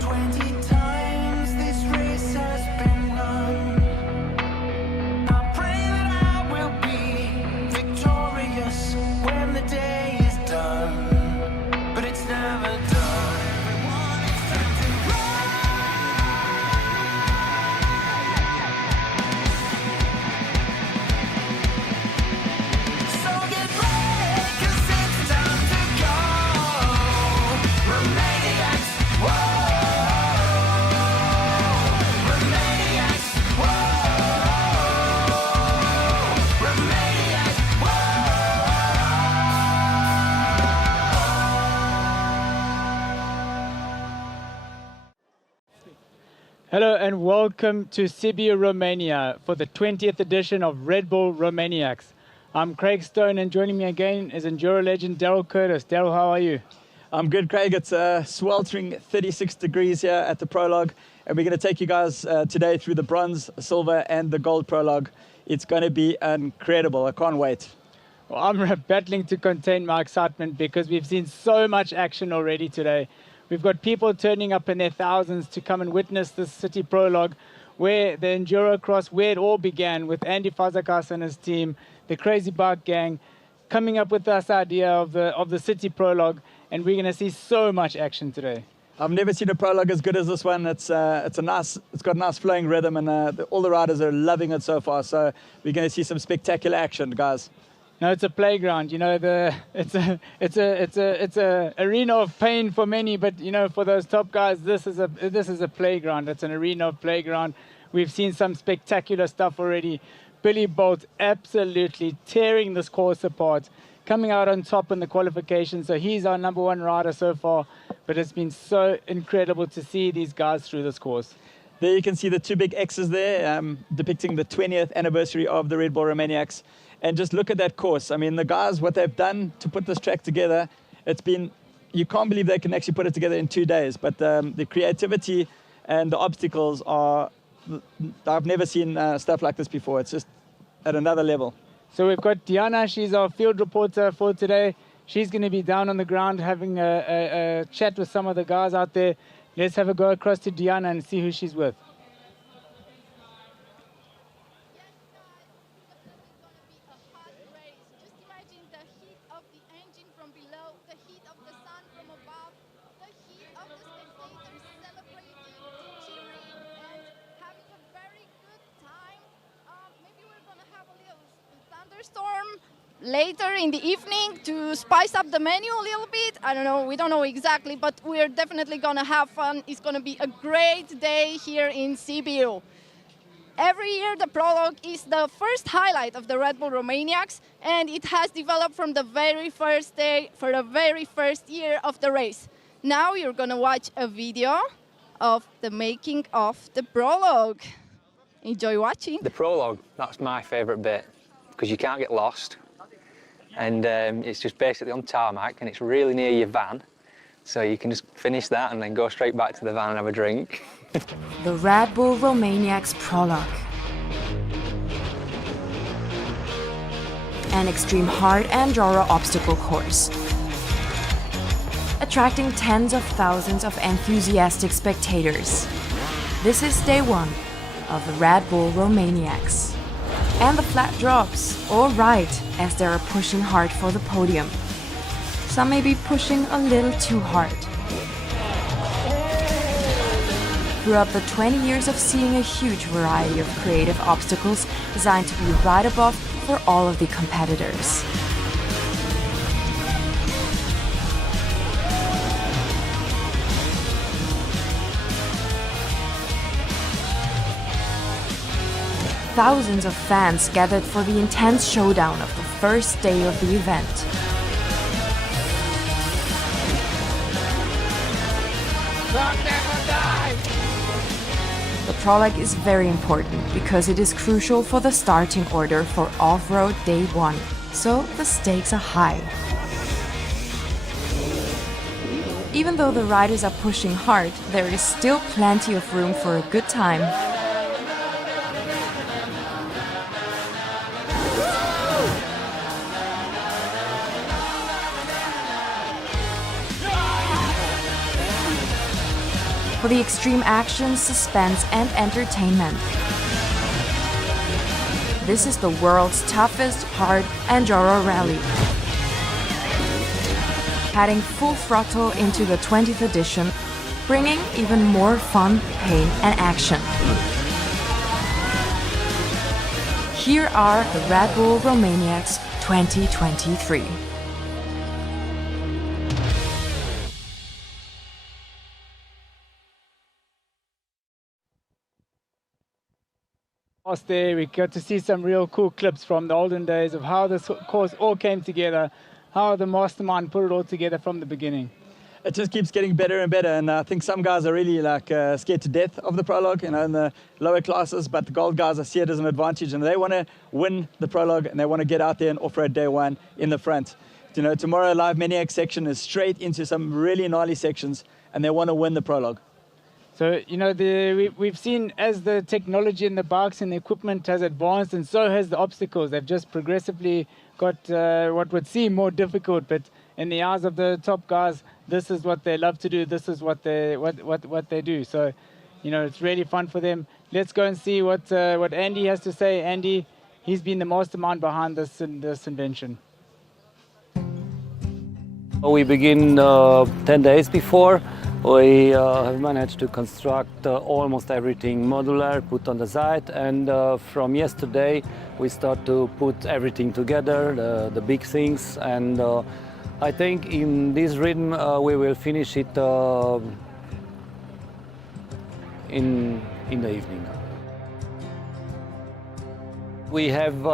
20 times this race has been run. I pray that I will be victorious when the day is done, but it's never done. So get ready, 'cause it's time to go. Romaniacs, whoa. Romaniacs, whoa. Romaniacs, Hello and welcome to Sibiu, Romania for the 20th edition of Red Bull Romaniacs. I'm Craig Stone and joining me again is Enduro legend Daryl Curtis. Daryl, how are you? I'm good, Craig. It's sweltering 36 degrees here at the Prolog, and we're going to take you guys today through the bronze, silver, and the gold Prolog. It's going to be incredible. I can't wait. Well, I'm battling to contain my excitement because we've seen so much action already today. We've got people turning up in their thousands to come and witness this city prologue, where the enduro cross, where it all began with Andy Fazakas and his team, the Crazy Bike Gang, coming up with this idea of the city prologue, and we're going to see so much action today. I've never seen a Prolog as good as this one. It's got a nice flowing rhythm, and all the riders are loving it so far. So we're going to see some spectacular action, guys. No, it's a playground. You know, it's a arena of pain for many, but you know, for those top guys, this is a playground. It's an arena of playground. We've seen some spectacular stuff already. Billy Bolt absolutely tearing this course apart, coming out on top in the qualification. So he's our #1 rider so far. But it's been so incredible to see these guys through this course. There you can see the two big X's there, depicting the 20th anniversary of the Red Bull Romaniacs. And just look at that course. I mean, the guys, what they've done to put this track together, you can't believe they can actually put it together in 2 days. But the creativity and the obstacles I've never seen stuff like this before. It's just at another level. So we've got Diana, she's our field reporter for today. She's going to be down on the ground having a chat with some of the guys out there. Let's have a go across to Diana and see who she's with. Later in the evening to spice up the menu a little bit. I don't know, we don't know exactly, but we're definitely gonna have fun. It's gonna be a great day here in Sibiu. Every year the prologue is the first highlight of the Red Bull Romaniacs, and it has developed from the very first day for the very first year of the race. Now you're gonna watch a video of the making of the prologue. Enjoy watching. The prologue, that's my favourite bit, because you can't get lost. And it's just basically on tarmac, and it's really near your van. So you can just finish that and then go straight back to the van and have a drink. The Red Bull Romaniacs Prolog. An extreme hard enduro obstacle course. Attracting tens of thousands of enthusiastic spectators. This is day 1 of the Red Bull Romaniacs. And the flat drops, all right, as they are pushing hard for the podium. Some may be pushing a little too hard. Throughout the 20 years of seeing a huge variety of creative obstacles designed to be right above for all of the competitors. Thousands of fans gathered for the intense showdown of the first day of the event. The prologue is very important because it is crucial for the starting order for Offroad Day 1, so the stakes are high. Even though the riders are pushing hard, there is still plenty of room for a good time. for the extreme action, suspense, and entertainment. This is the world's toughest hard enduro rally. Heading full throttle into the 20th edition, bringing even more fun, pain, and action. Here are the Red Bull Romaniacs 2023. There we got to see some real cool clips from the olden days of how this course all came together, how the mastermind put it all together from the beginning. It just keeps getting better and better, and I think some guys are really scared to death of the prologue, in the lower classes, but the gold guys, I see it as an advantage, and they want to win the prologue, and they want to get out there and off-road day one in the front. Tomorrow Live Maniac section is straight into some really gnarly sections, and they want to win the prologue. So, we've seen as the technology in the bikes and the equipment has advanced, and so has the obstacles. They've just progressively got what would seem more difficult, but in the eyes of the top guys, this is what they love to do. This is what they do. So, it's really fun for them. Let's go and see what Andy has to say. Andy, he's been the mastermind behind this invention. We begin 10 days before. We have managed to construct almost everything modular, put on the site, and from yesterday we start to put everything together, the big things, and I think in this rhythm we will finish it in the evening. We have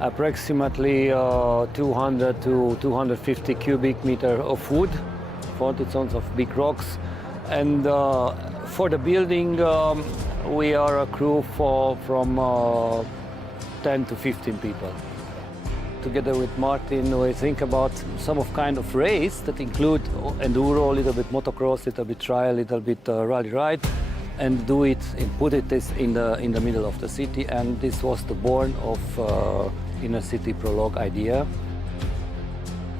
approximately 200 to 250 cubic meter of wood, 40 tons of big rocks, and for the building we are a crew from 10 to 15 people. Together with Martin, we think about some kind of race that include enduro, a little bit motocross, a little bit trial, a little bit rally ride, and put it in the middle of the city. And this was the born of In-city Prolog idea.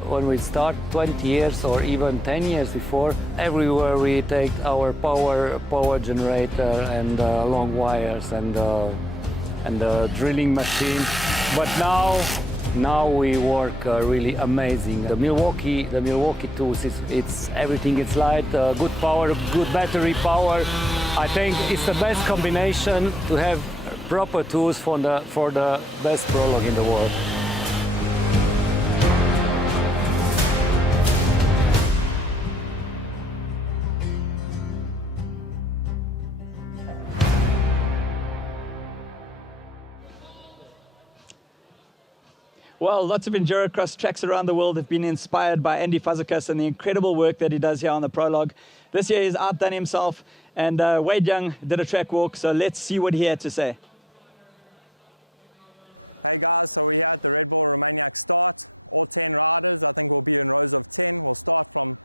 When we start 20 years or even 10 years before, everywhere we take our power generator and long wires and the drilling machine. But now we work really amazing. The Milwaukee tools, everything is light, good power, good battery power. I think it's the best combination to have proper tools for the best prologue in the world. Well, lots of enduro cross tracks around the world have been inspired by Andy Fazekas and the incredible work that he does here on the prologue. This year he's outdone himself, and Wade Young did a track walk, so let's see what he had to say. Hey guys, so we're here at the Red Bull Romaniacs start. All 10 riders, I think we'll be in rows of 10. We'll start from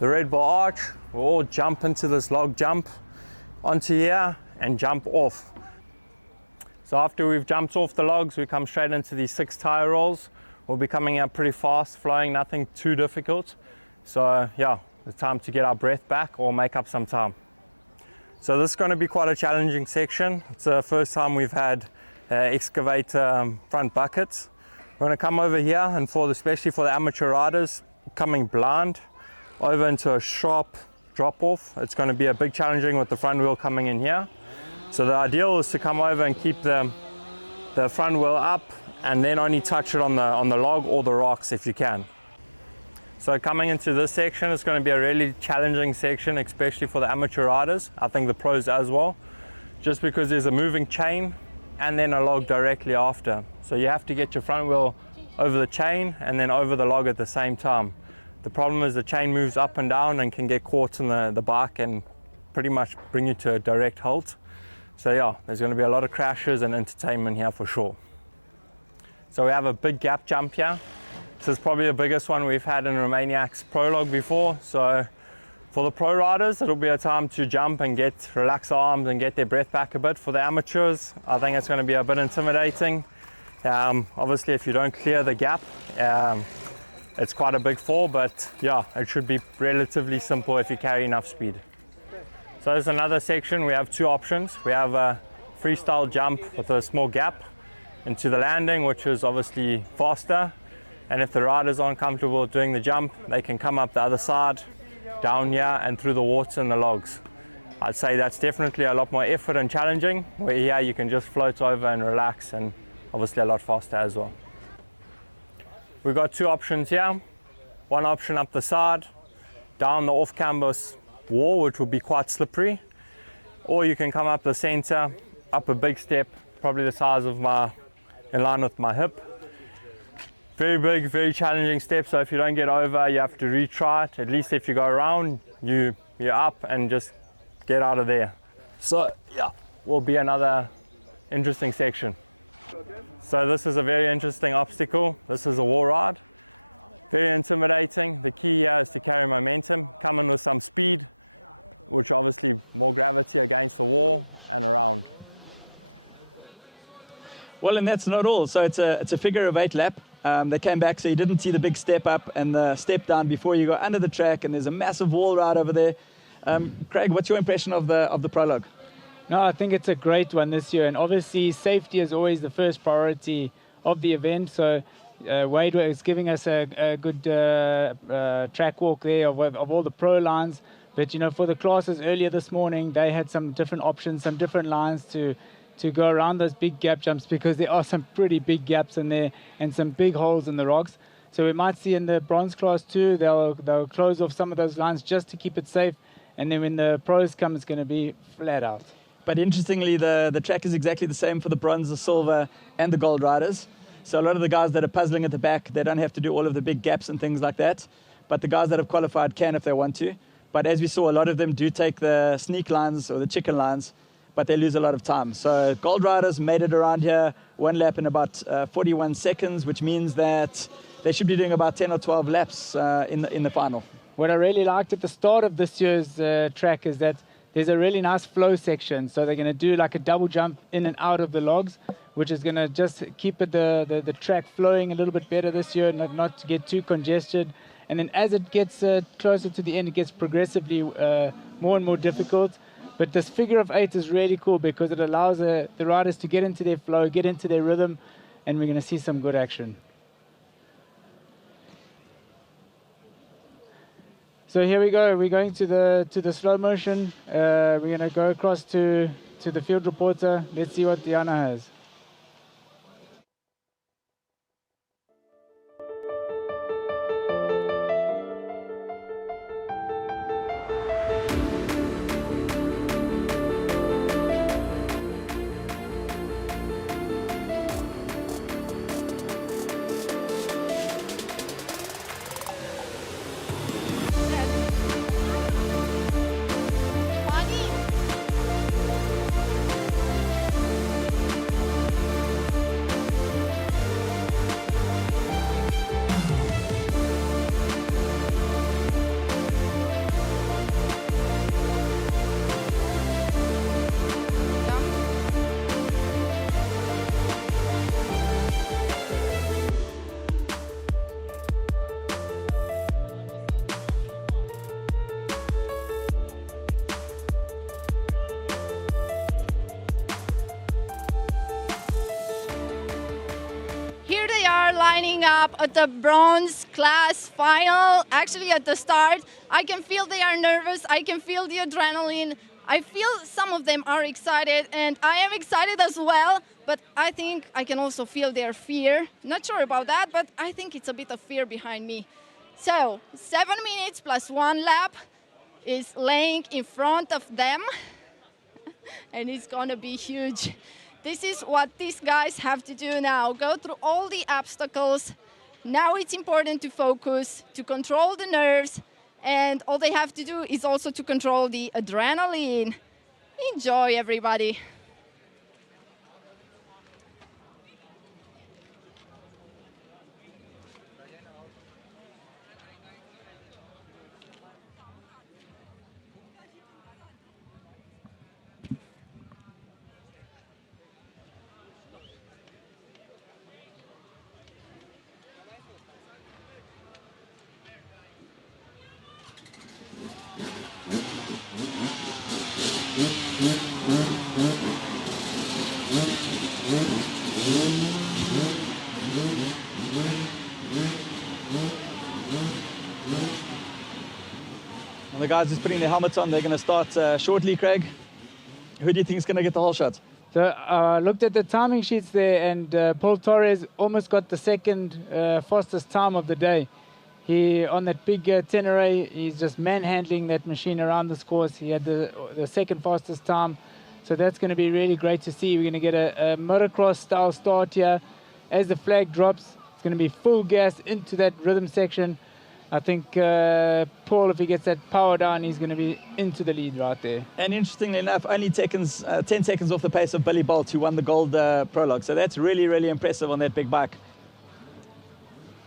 the Red Bull arch. We'll all jump into this log jump onto here and jump off. So after we've jumped off the logs, we come straight into these 6 tire rolls. We'll be coming out pretty fast, flowing, nothing too difficult. So yeah, it's time to get our breath back or make up some time. So this is going to be quite a challenging section. It's the first time we've had excavator front buckets. We're going to come over here, and especially for the amateur riders, coming blind over into a sharp drop off. It's going to be a big challenging with the front wheel coming in here. So the ideal is to come over and keep the front wheel up and then only touch it on the log or the rocks if you can. So coming into this section, it's going to be a really challenging section, especially for the amateur riders. I think the pros as well, just because there's a moving chain and then a log directly after. So you have to get your front wheel over the chain and then over the log at the same time. The problem is the chain moves up and down and can get caught in the bike and pretty much bring you to a direct halt. So yeah, there's going to be a lot of crashes and entertainment here for sure. So we have a big gap jump here. This is probably the biggest one we've had in Romaniacs Prolog before. So for the pro riders, it'll be a time to jump and relax the arms and get their breath back a bit. For the amateurs, I think it's going to be a bit intimidating. Obviously, if you don't clear the gap, it's quite a big fall, but yeah, it should be relatively simple if you carry enough speed. So there's another section. We have two options. We have a freestyle jump with a small gap into the landing, which is obviously faster. And if the riders aren't comfortable doing the jump, they can come up the other side, down here and through the water and the logs. I'd say that's definitely a lot more effort and challenging, where here you can just float over and relax, and obviously a lot faster as well. We've got two options here. One option up the side, down the off-canvas wall, which will be quite slippery. Or you can come up the center, up a big step, probably the size of in line with my hip. Very big, very challenging step, so if you don't get over, you have to retry it. At least if you go around, you're up and just get out of there. So yeah, will be another interesting section. So this is a very interesting obstacle. This is a wall ride. Very intimidating. The key here is to carry momentum, come in with some speed, which obviously more gravity against the wall and around. Well, and that's not all. So it's a figure of 8 lap. They came back, so you didn't see the big step up and the step down before you go under the track, and there's a massive wall ride over there. Craig, what's your impression of the prologue? No, I think it's a great one this year, and obviously safety is always the first priority of the event. So Wade is giving us a good track walk there of all the pro lines. But you know, for the classes earlier this morning, they had some different options, some different lines to go around those big gap jumps, because there are some pretty big gaps in there and some big holes in the rocks. So we might see in the bronze class too, they'll close off some of those lines just to keep it safe. And then when the pros come, it's going to be flat out. But interestingly, the track is exactly the same for the bronze, the silver, and the gold riders. So a lot of the guys that are puzzling at the back, they don't have to do all of the big gaps and things like that. But the guys that have qualified can if they want to. But as we saw, a lot of them do take the sneak lines or the chicken lines, but they lose a lot of time. So gold riders made it around here, 1 lap in about 41 seconds, which means that they should be doing about 10 or 12 laps in the final. What I really liked at the start of this year's track is that there's a really nice flow section. So they're going to do like a double jump in and out of the logs, which is going to just keep the track flowing a little bit better this year, not to get too congested. And then as it gets closer to the end, it gets progressively more and more difficult. But this figure of 8 is really cool because it allows the riders to get into their flow, get into their rhythm, and we're going to see some good action. So here we go. We're going to the slow motion. We're going to go across to the field reporter. Let's see what Diana has. Here they are lining up at the bronze class final. Actually, at the start, I can feel they are nervous. I can feel the adrenaline. I feel some of them are excited, and I am excited as well. But I think I can also feel their fear. Not sure about that, but I think it's a bit of fear behind me. So 7 minutes plus 1 lap is laying in front of them, and it's gonna be huge. This is what these guys have to do now, go through all the obstacles. Now it's important to focus, to control the nerves, and all they have to do is also to control the adrenaline. Enjoy, everybody. the guys just putting their helmets on. They're going to start shortly, Craig. Who do you think is going to get the whole shot? So I looked at the timing sheets there, and Paul Torres almost got the second fastest time of the day. He, on that big Tenere, he's just manhandling that machine around this course. He had the second fastest time. So that's going to be really great to see. We're going to get a motocross style start here. As the flag drops, it's going to be full gas into that rhythm section. I think Paul, if he gets that power down, he's going to be into the lead right there. And interestingly enough, only 10 seconds off the pace of Billy Bolt, who won the gold prologue. So that's really, really impressive on that big bike.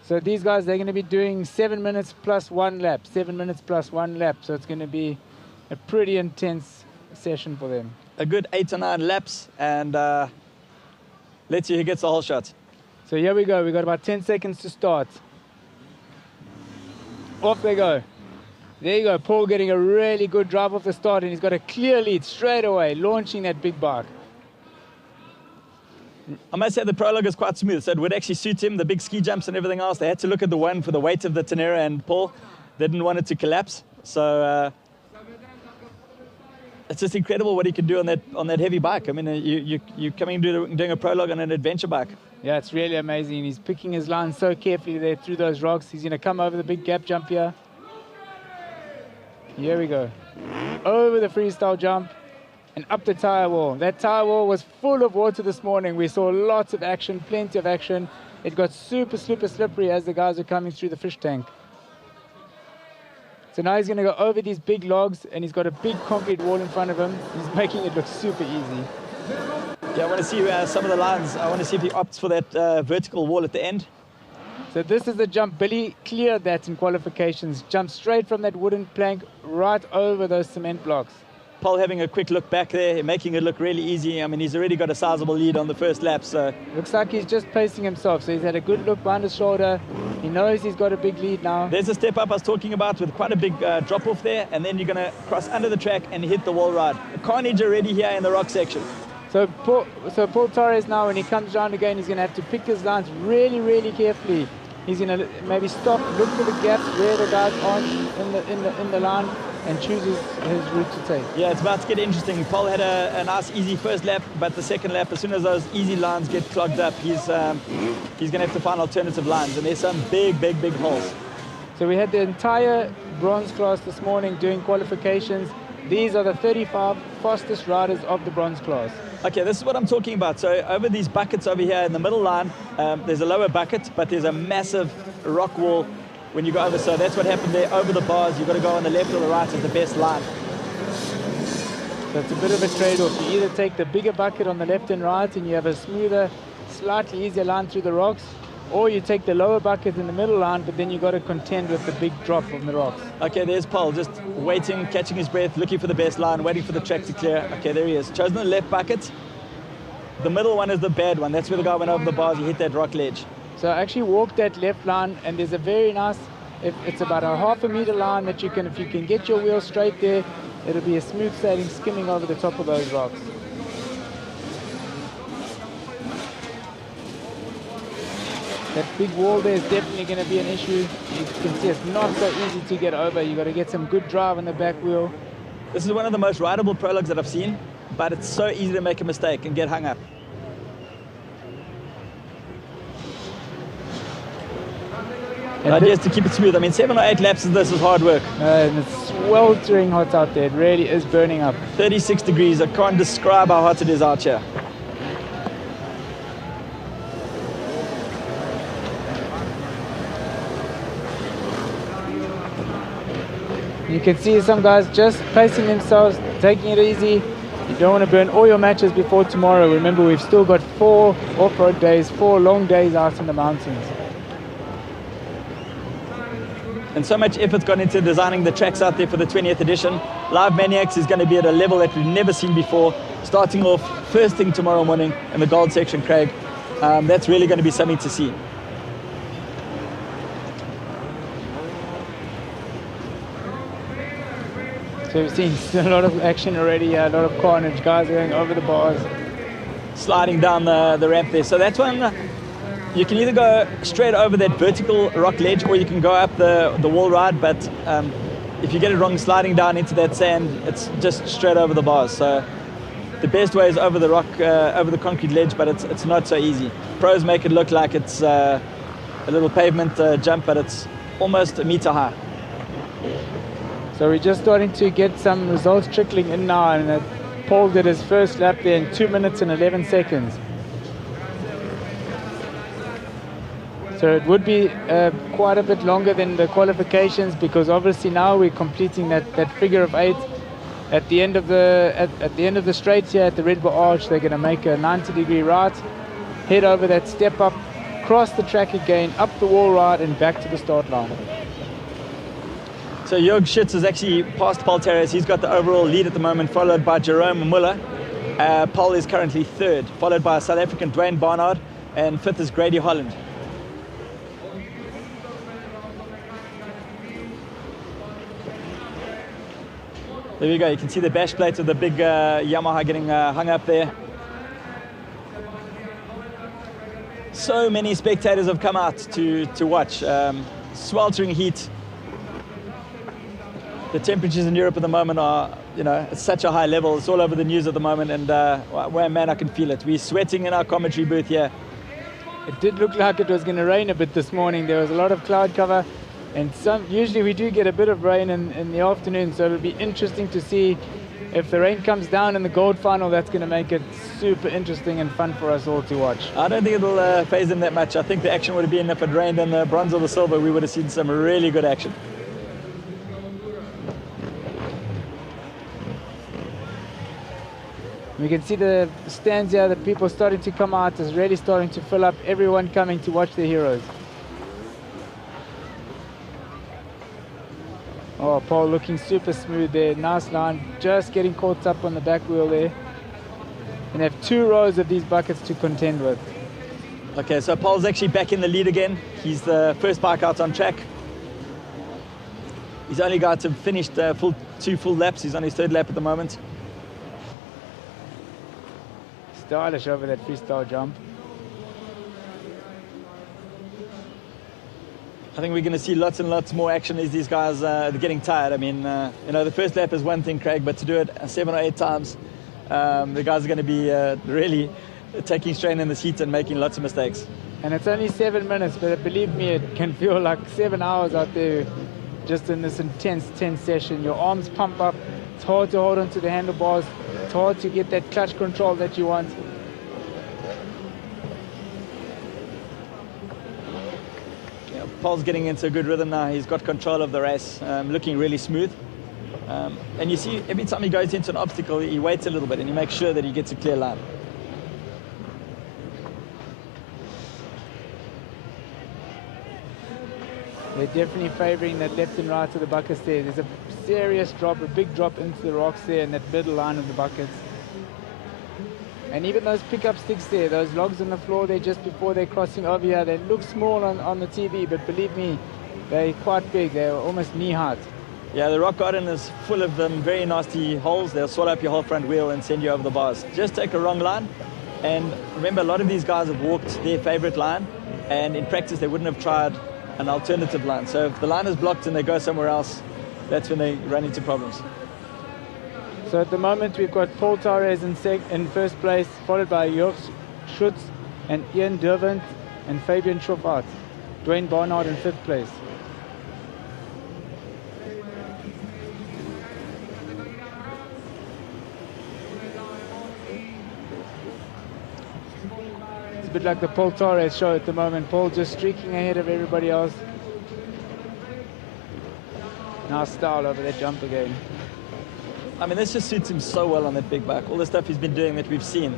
So these guys, they're going to be doing 7 minutes plus 1 lap. 7 minutes plus 1 lap. So it's going to be a pretty intense session for them. A good 8 or 9 laps, and let's see who gets the whole shot. So here we go. We've got about 10 seconds to start. Off they go. There you go. Paul getting a really good drive off the start, and he's got a clear lead straight away, launching that big bike. I must say the prologue is quite smooth, so it would actually suit him, the big ski jumps and everything else. They had to look at the one for the weight of the Tenere, and Paul didn't want it to collapse. So it's just incredible what he can do on that heavy bike. I mean, you're coming doing a prologue on an adventure bike. Yeah, it's really amazing. He's picking his line so carefully there through those rocks. He's going to come over the big gap jump here. Here we go. Over the freestyle jump and up the tire wall. That tire wall was full of water this morning. We saw lots of action, plenty of action. It got super slippery as the guys were coming through the fish tank. So now he's going to go over these big logs, and he's got a big concrete wall in front of him. He's making it look super easy. Yeah, I want to see some of the lines. I want to see if he opts for that vertical wall at the end. So this is the jump. Billy cleared that in qualifications. Jumped straight from that wooden plank right over those cement blocks. Paul having a quick look back there, making it look really easy. I mean, he's already got a sizable lead on the first lap, so... Looks like he's just pacing himself, so he's had a good look behind his shoulder. He knows he's got a big lead now. There's a step up I was talking about with quite a big drop off there, and then you're going to cross under the track and hit the wall ride. The carnage already here in the rock section. So Paul Torres now, when he comes around again, he's going to have to pick his lines really carefully. He's going to maybe stop, look for the gaps where the guys aren't in the line, and chooses his route to take. Yeah, it's about to get interesting. Paul had a nice easy first lap, but the second lap, as soon as those easy lines get clogged up, he's going to have to find alternative lines, and there's some big holes. So we had the entire bronze class this morning doing qualifications. These are the 35 fastest riders of the bronze class. Okay, this is what I'm talking about. So over these buckets over here in the middle line, there's a lower bucket, but there's a massive rock wall when you go over. So that's what happened there. Over the bars, you've got to go on the left or the right as the best line. So it's a bit of a trade-off. You either take the bigger bucket on the left and right, and you have a smoother, slightly easier line through the rocks, or you take the lower bucket in the middle line, but then you've got to contend with the big drop from the rocks. Okay, there's Paul, just waiting, catching his breath, looking for the best line, waiting for the track to clear. Okay, there he is. Chosen the left bucket. The middle one is the bad one. That's where the guy went over the bars. He hit that rock ledge. So I actually walked that left line, and there's a very nice, it's about a ½ meter line that you can, if you can get your wheel straight there, it'll be a smooth sailing skimming over the top of those rocks. That big wall there is definitely going to be an issue. You can see it's not so easy to get over. You've got to get some good drive on the back wheel. This is one of the most rideable prologues that I've seen, but it's so easy to make a mistake and get hung up. The idea is to keep it smooth. I mean, 7 or 8 laps of this is hard work. And it's sweltering hot out there. It really is burning up. 36 degrees. I can't describe how hot it is out here. You can see some guys just pacing themselves, taking it easy. You don't want to burn all your matches before tomorrow. Remember, we've still got 4 off-road days, 4 long days out in the mountains. And so much effort's gone into designing the tracks out there for the 20th edition. Live Maniacs is going to be at a level that we've never seen before, starting off first thing tomorrow morning in the gold section, Craig. That's really going to be something to see. So we've seen a lot of action already, a lot of carnage, guys going over the bars. Sliding down the ramp there. So that's one, you can either go straight over that vertical rock ledge, or you can go up the wall ride, but if you get it wrong sliding down into that sand, it's just straight over the bars. So the best way is over the rock, over the concrete ledge, but it's not so easy. Pros make it look like it's a little pavement jump, but it's almost a meter high. So we're just starting to get some results trickling in now, and Paul did his first lap there in 2 minutes and 11 seconds. So it would be quite a bit longer than the qualifications, because obviously now we're completing that figure of 8 at the end of the straight here at the Red Bull Arch. They're going to make a 90-degree right, head over that step up, cross the track again, up the wall ride, and back to the start line. So Jörg Schütz is actually past Paul Terrace. He's got the overall lead at the moment, followed by Jerome Muller. Paul is currently 3rd, followed by South African Dwayne Barnard, and 5th is Grady Holland. There we go, you can see the bash plates of the big Yamaha getting hung up there. So many spectators have come out to watch. Sweltering heat. The temperatures in Europe at the moment are, at such a high level. It's all over the news at the moment, and well, man, I can feel it. We're sweating in our commentary booth here. It did look like it was going to rain a bit this morning. There was a lot of cloud cover. And usually we do get a bit of rain in the afternoon, so it'll be interesting to see if the rain comes down in the gold final. That's going to make it super interesting and fun for us all to watch. I don't think it'll phase them that much. I think the action would have been, if it rained in the bronze or the silver, we would have seen some really good action. We can see the stands here, the people starting to come out, is really starting to fill up, everyone coming to watch their heroes. Oh, Paul looking super smooth there, nice line, just getting caught up on the back wheel there. And have 2 rows of these buckets to contend with. Okay, so Paul's actually back in the lead again. He's the first bike out on track. He's only got to finish the 2 full laps. He's on his 3rd lap at the moment. Stylish over that freestyle jump. I think we're going to see lots and lots more action as these guys are getting tired. I mean, the first lap is one thing, Craig, but to do it 7 or 8 times, the guys are going to be really taking strain in this heat and making lots of mistakes. And it's only 7 minutes, but believe me, it can feel like 7 hours out there just in this intense session. Your arms pump up. It's hard to hold onto the handlebars. It's hard to get that clutch control that you want. Paul's getting into a good rhythm now. He's got control of the race, looking really smooth. And you see, every time he goes into an obstacle, he waits a little bit and he makes sure that he gets a clear line. They're definitely favoring that left and right of the buckets there. There's a serious drop, a big drop into the rocks there in that middle line of the buckets. And even those pickup sticks there, those logs on the floor there just before they're crossing over here, they look small on the TV, but believe me, they're quite big. They're almost knee height. Yeah, the rock garden is full of them very nasty holes. They'll swallow up your whole front wheel and send you over the bars. Just take a wrong line. And remember, a lot of these guys have walked their favorite line, and in practice they wouldn't have tried an alternative line. So if the line is blocked and they go somewhere else, that's when they run into problems. So at the moment we've got Paul Torres in first place, followed by Jörg Schütz and Ian Derwent and Fabian Schroffart. Dwayne Barnard in 5th place. It's a bit like the Paul Torres show at the moment. Paul just streaking ahead of everybody else. Now style over that jump again. I mean, this just suits him so well on that big bike. All the stuff he's been doing that we've seen.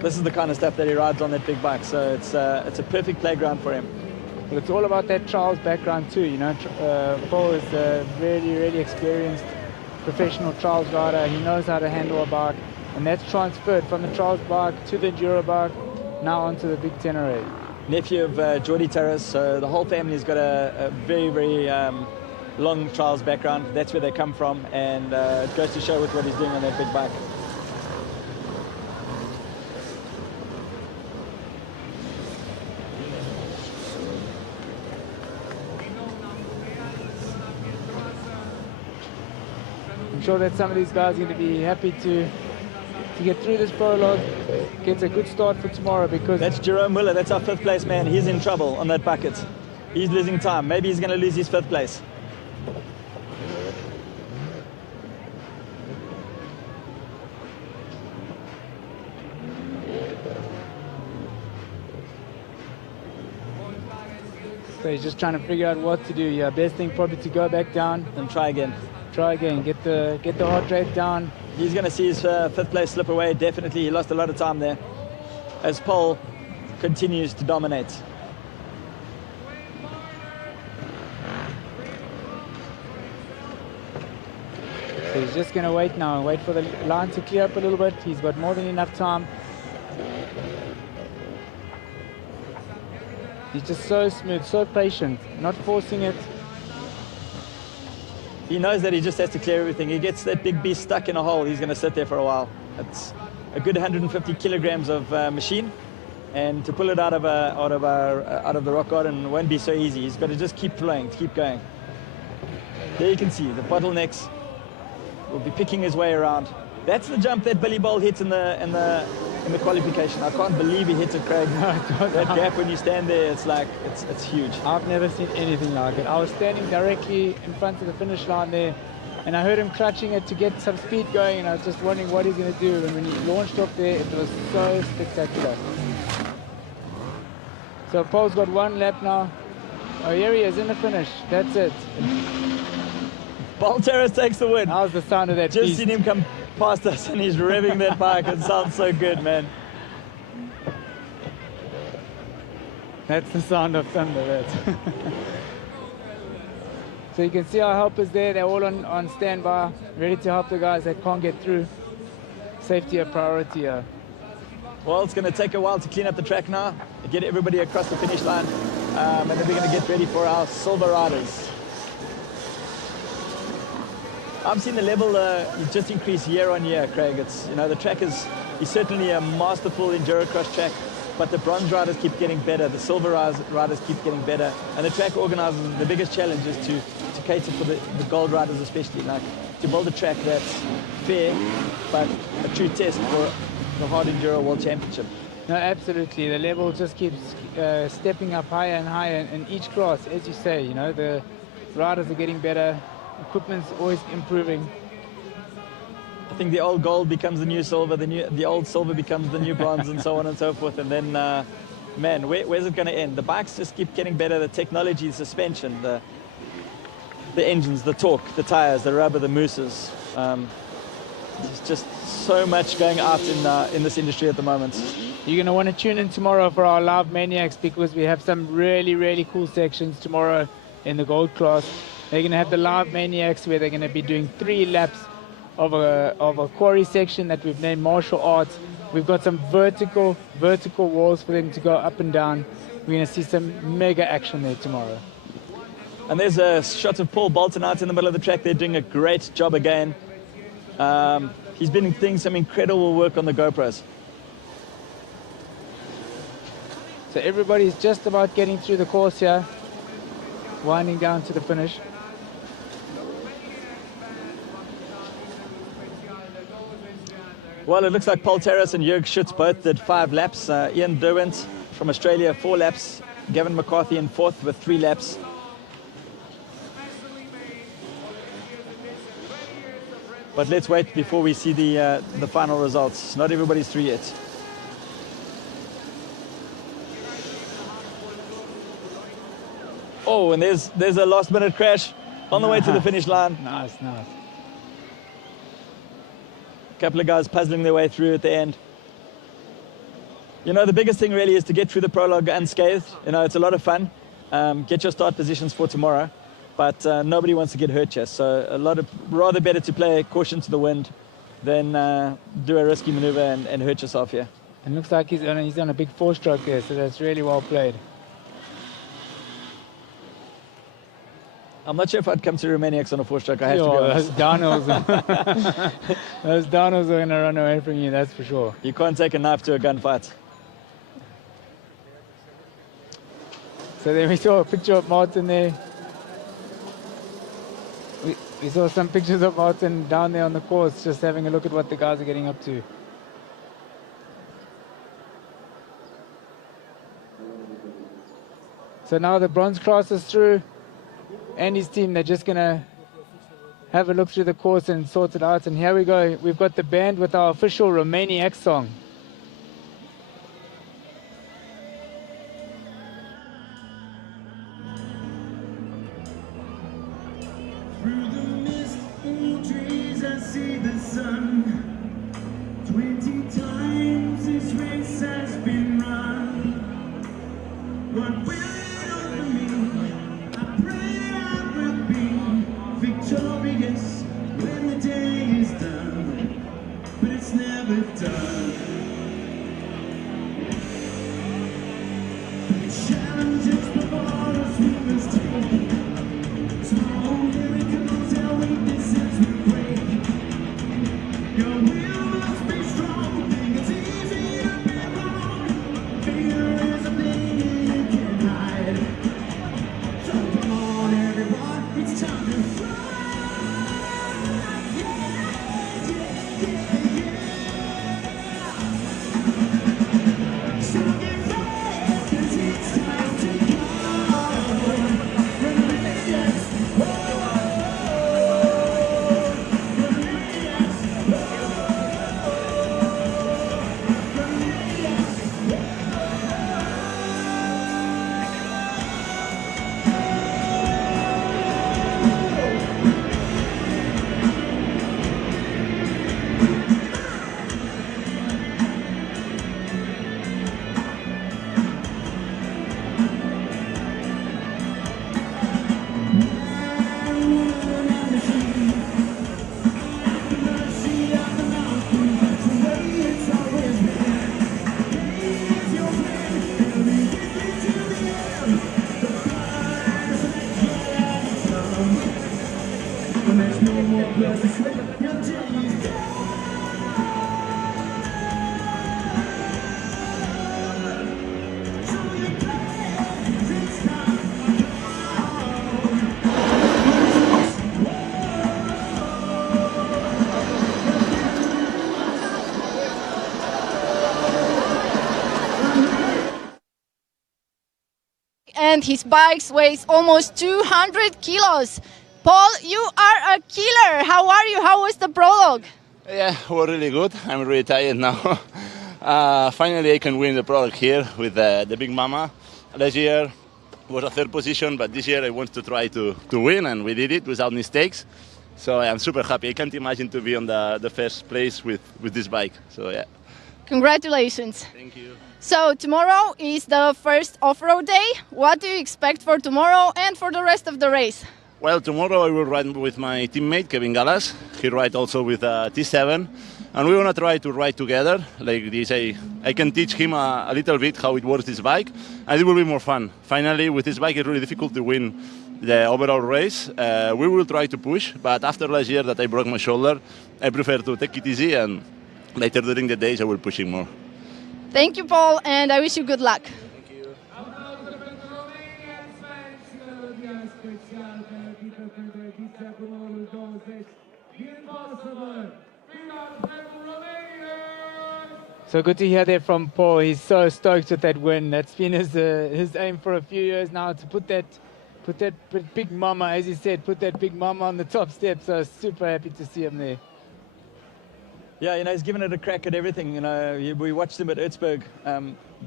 This is the kind of stuff that he rides on that big bike. So it's a perfect playground for him. Well, it's all about that trials background too. Paul is a really, really experienced professional trials rider. He knows how to handle a bike, and that's transferred from the trials bike to the enduro bike, now onto the big Tenere. Nephew of Jordi Terrace, so the whole family's got a very, very long trials background. That's where they come from, and it goes to show with what he's doing on that big bike. I'm sure that some of these guys are going to be happy to get through this prologue, get a good start for tomorrow, because That's Jerome Muller, that's our 5th place man. He's in trouble on that bucket. He's losing time. Maybe he's going to lose his 5th place. so he's just trying to figure out what to do. Yeah, best thing probably to go back down, And try again. get the heart rate down. He's going to see his 5th place slip away, definitely. He lost a lot of time there as Paul continues to dominate. So he's just going to wait now, wait for the line to clear up a little bit. He's got more than enough time. He's just so smooth, so patient, not forcing it. He knows that he just has to clear everything. He gets that big beast stuck in a hole, he's going to sit there for a while. It's a good 150 kilograms of machine, and to pull it out of the rock garden won't be so easy. He's got to just keep flowing, keep going. There you can see the bottlenecks will be picking his way around. That's the jump that Billy Bowl hits in the qualification. I can't believe he hits it, Craig. No, it was that gap when you stand there, it's like it's huge. I've never seen anything like it. I was standing directly in front of the finish line there, and I heard him clutching it to get some speed going, and I was just wondering what he's going to do. And when he launched up there, it was so spectacular. So Paul's got 1 lap now. Oh, here he is in the finish. That's it. Paul Terrace takes the win. How's the sound of that Just beast? seen him come past us and he's revving that bike. It sounds so good, man. That's the sound of thunder, that's. So you can see our helpers there, they're all on standby, ready to help the guys that can't get through. Safety a priority here. Well, it's going to take a while to clean up the track now, get everybody across the finish line, and then we're going to get ready for our silver riders. I've seen the level just increase year on year, Craig. It's, you know, the track is certainly a masterful enduro cross track, but the bronze riders keep getting better, the silver riders keep getting better, and the track organizers, the biggest challenge is to cater for the gold riders especially, like to build a track that's fair, but a true test for the Hard Enduro World Championship. No, absolutely. The level just keeps stepping up higher and higher in each class, as you say. You know, the riders are getting better, equipment's always improving. I think the old gold becomes the new silver, the old silver becomes the new bronze, and so on and so forth. And then, man, where's it going to end? The bikes just keep getting better. The technology, the suspension, the engines, the torque, the tires, the rubber, the mousses. There's just so much going out in this industry at the moment. You're going to want to tune in tomorrow for our live Maniacs, because we have some really, really cool sections tomorrow in the gold class. They're going to have the live Maniacs where they're going to be doing 3 laps of a quarry section that we've named martial arts. We've got some vertical walls for them to go up and down. We're going to see some mega action there tomorrow. And there's a shot of Paul Bolton out in the middle of the track. They're doing a great job again. He's been doing some incredible work on the GoPros. So everybody's just about getting through the course here, winding down to the finish. Well, it looks like Paul Terrace and Jörg Schütz both did 5 laps. Ian Derwent from Australia, 4 laps. Gavin McCarthy in 4th with 3 laps. But let's wait before we see the final results. Not everybody's through yet. Oh, and there's a last minute crash on the way to the finish line. Nice, nice. A couple of guys puzzling their way through at the end. You know, the biggest thing really is to get through the prologue unscathed. You know, it's a lot of fun. Get your start positions for tomorrow. But nobody wants to get hurt here, so rather better to play caution to the wind than do a risky maneuver and hurt yourself here. It looks like he's on a big 4-stroke there, so that's really well played. I'm not sure if I'd come to Romaniacs on a 4-stroke, I have to be honest. Those downhills, those downhills are going to run away from you, that's for sure. You can't take a knife to a gunfight. So then we saw a picture of Martin there. We saw some pictures of Martin down there on the course, just having a look at what the guys are getting up to. So now the bronze class is through, and his team, they're just going to have a look through the course and sort it out. And here we go. We've got the band with our official Romaniacs song. See the sun 20 times this race has been run. What will it offer me? I pray I will be victorious when the day is done, but it's never done. The challenges before us we must take. Small miracles and weaknesses we break. Your will must be strong, think it's easy to be wrong. Fear is a thing you can't hide. So come on everyone, it's time to fly. So get ready, 'cause it's time to go. Romaniacs, and his bike weighs almost 200 kilos. Paul, you are a killer. How are you? How was the prologue? Yeah, we're really good. I'm really tired now. Finally, I can win the product here with the Big Mama. Last year was a third position, but this year I want to try to win, and we did it without mistakes. So I'm super happy. I can't imagine to be on the first place with this bike. So yeah. Congratulations. Thank you. So tomorrow is the first off-road day. What do you expect for tomorrow and for the rest of the race? Well, tomorrow I will ride with my teammate Kevin Gallas. He rides also with T7, and we want to try to ride together like this. I can teach him a little bit how it works this bike, and it will be more fun. Finally, with this bike, it's really difficult to win the overall race. We will try to push, but after last year that I broke my shoulder, I prefer to take it easy, and later during the days I will push it more. Thank you, Paul, and I wish you good luck. So good to hear that from Paul. He's so stoked with that win. That's been his aim for a few years now, to put that big mama, as he said, put that big mama on the top step. So super happy to see him there. Yeah, you know, he's given it a crack at everything. You know, we watched him at Erzberg,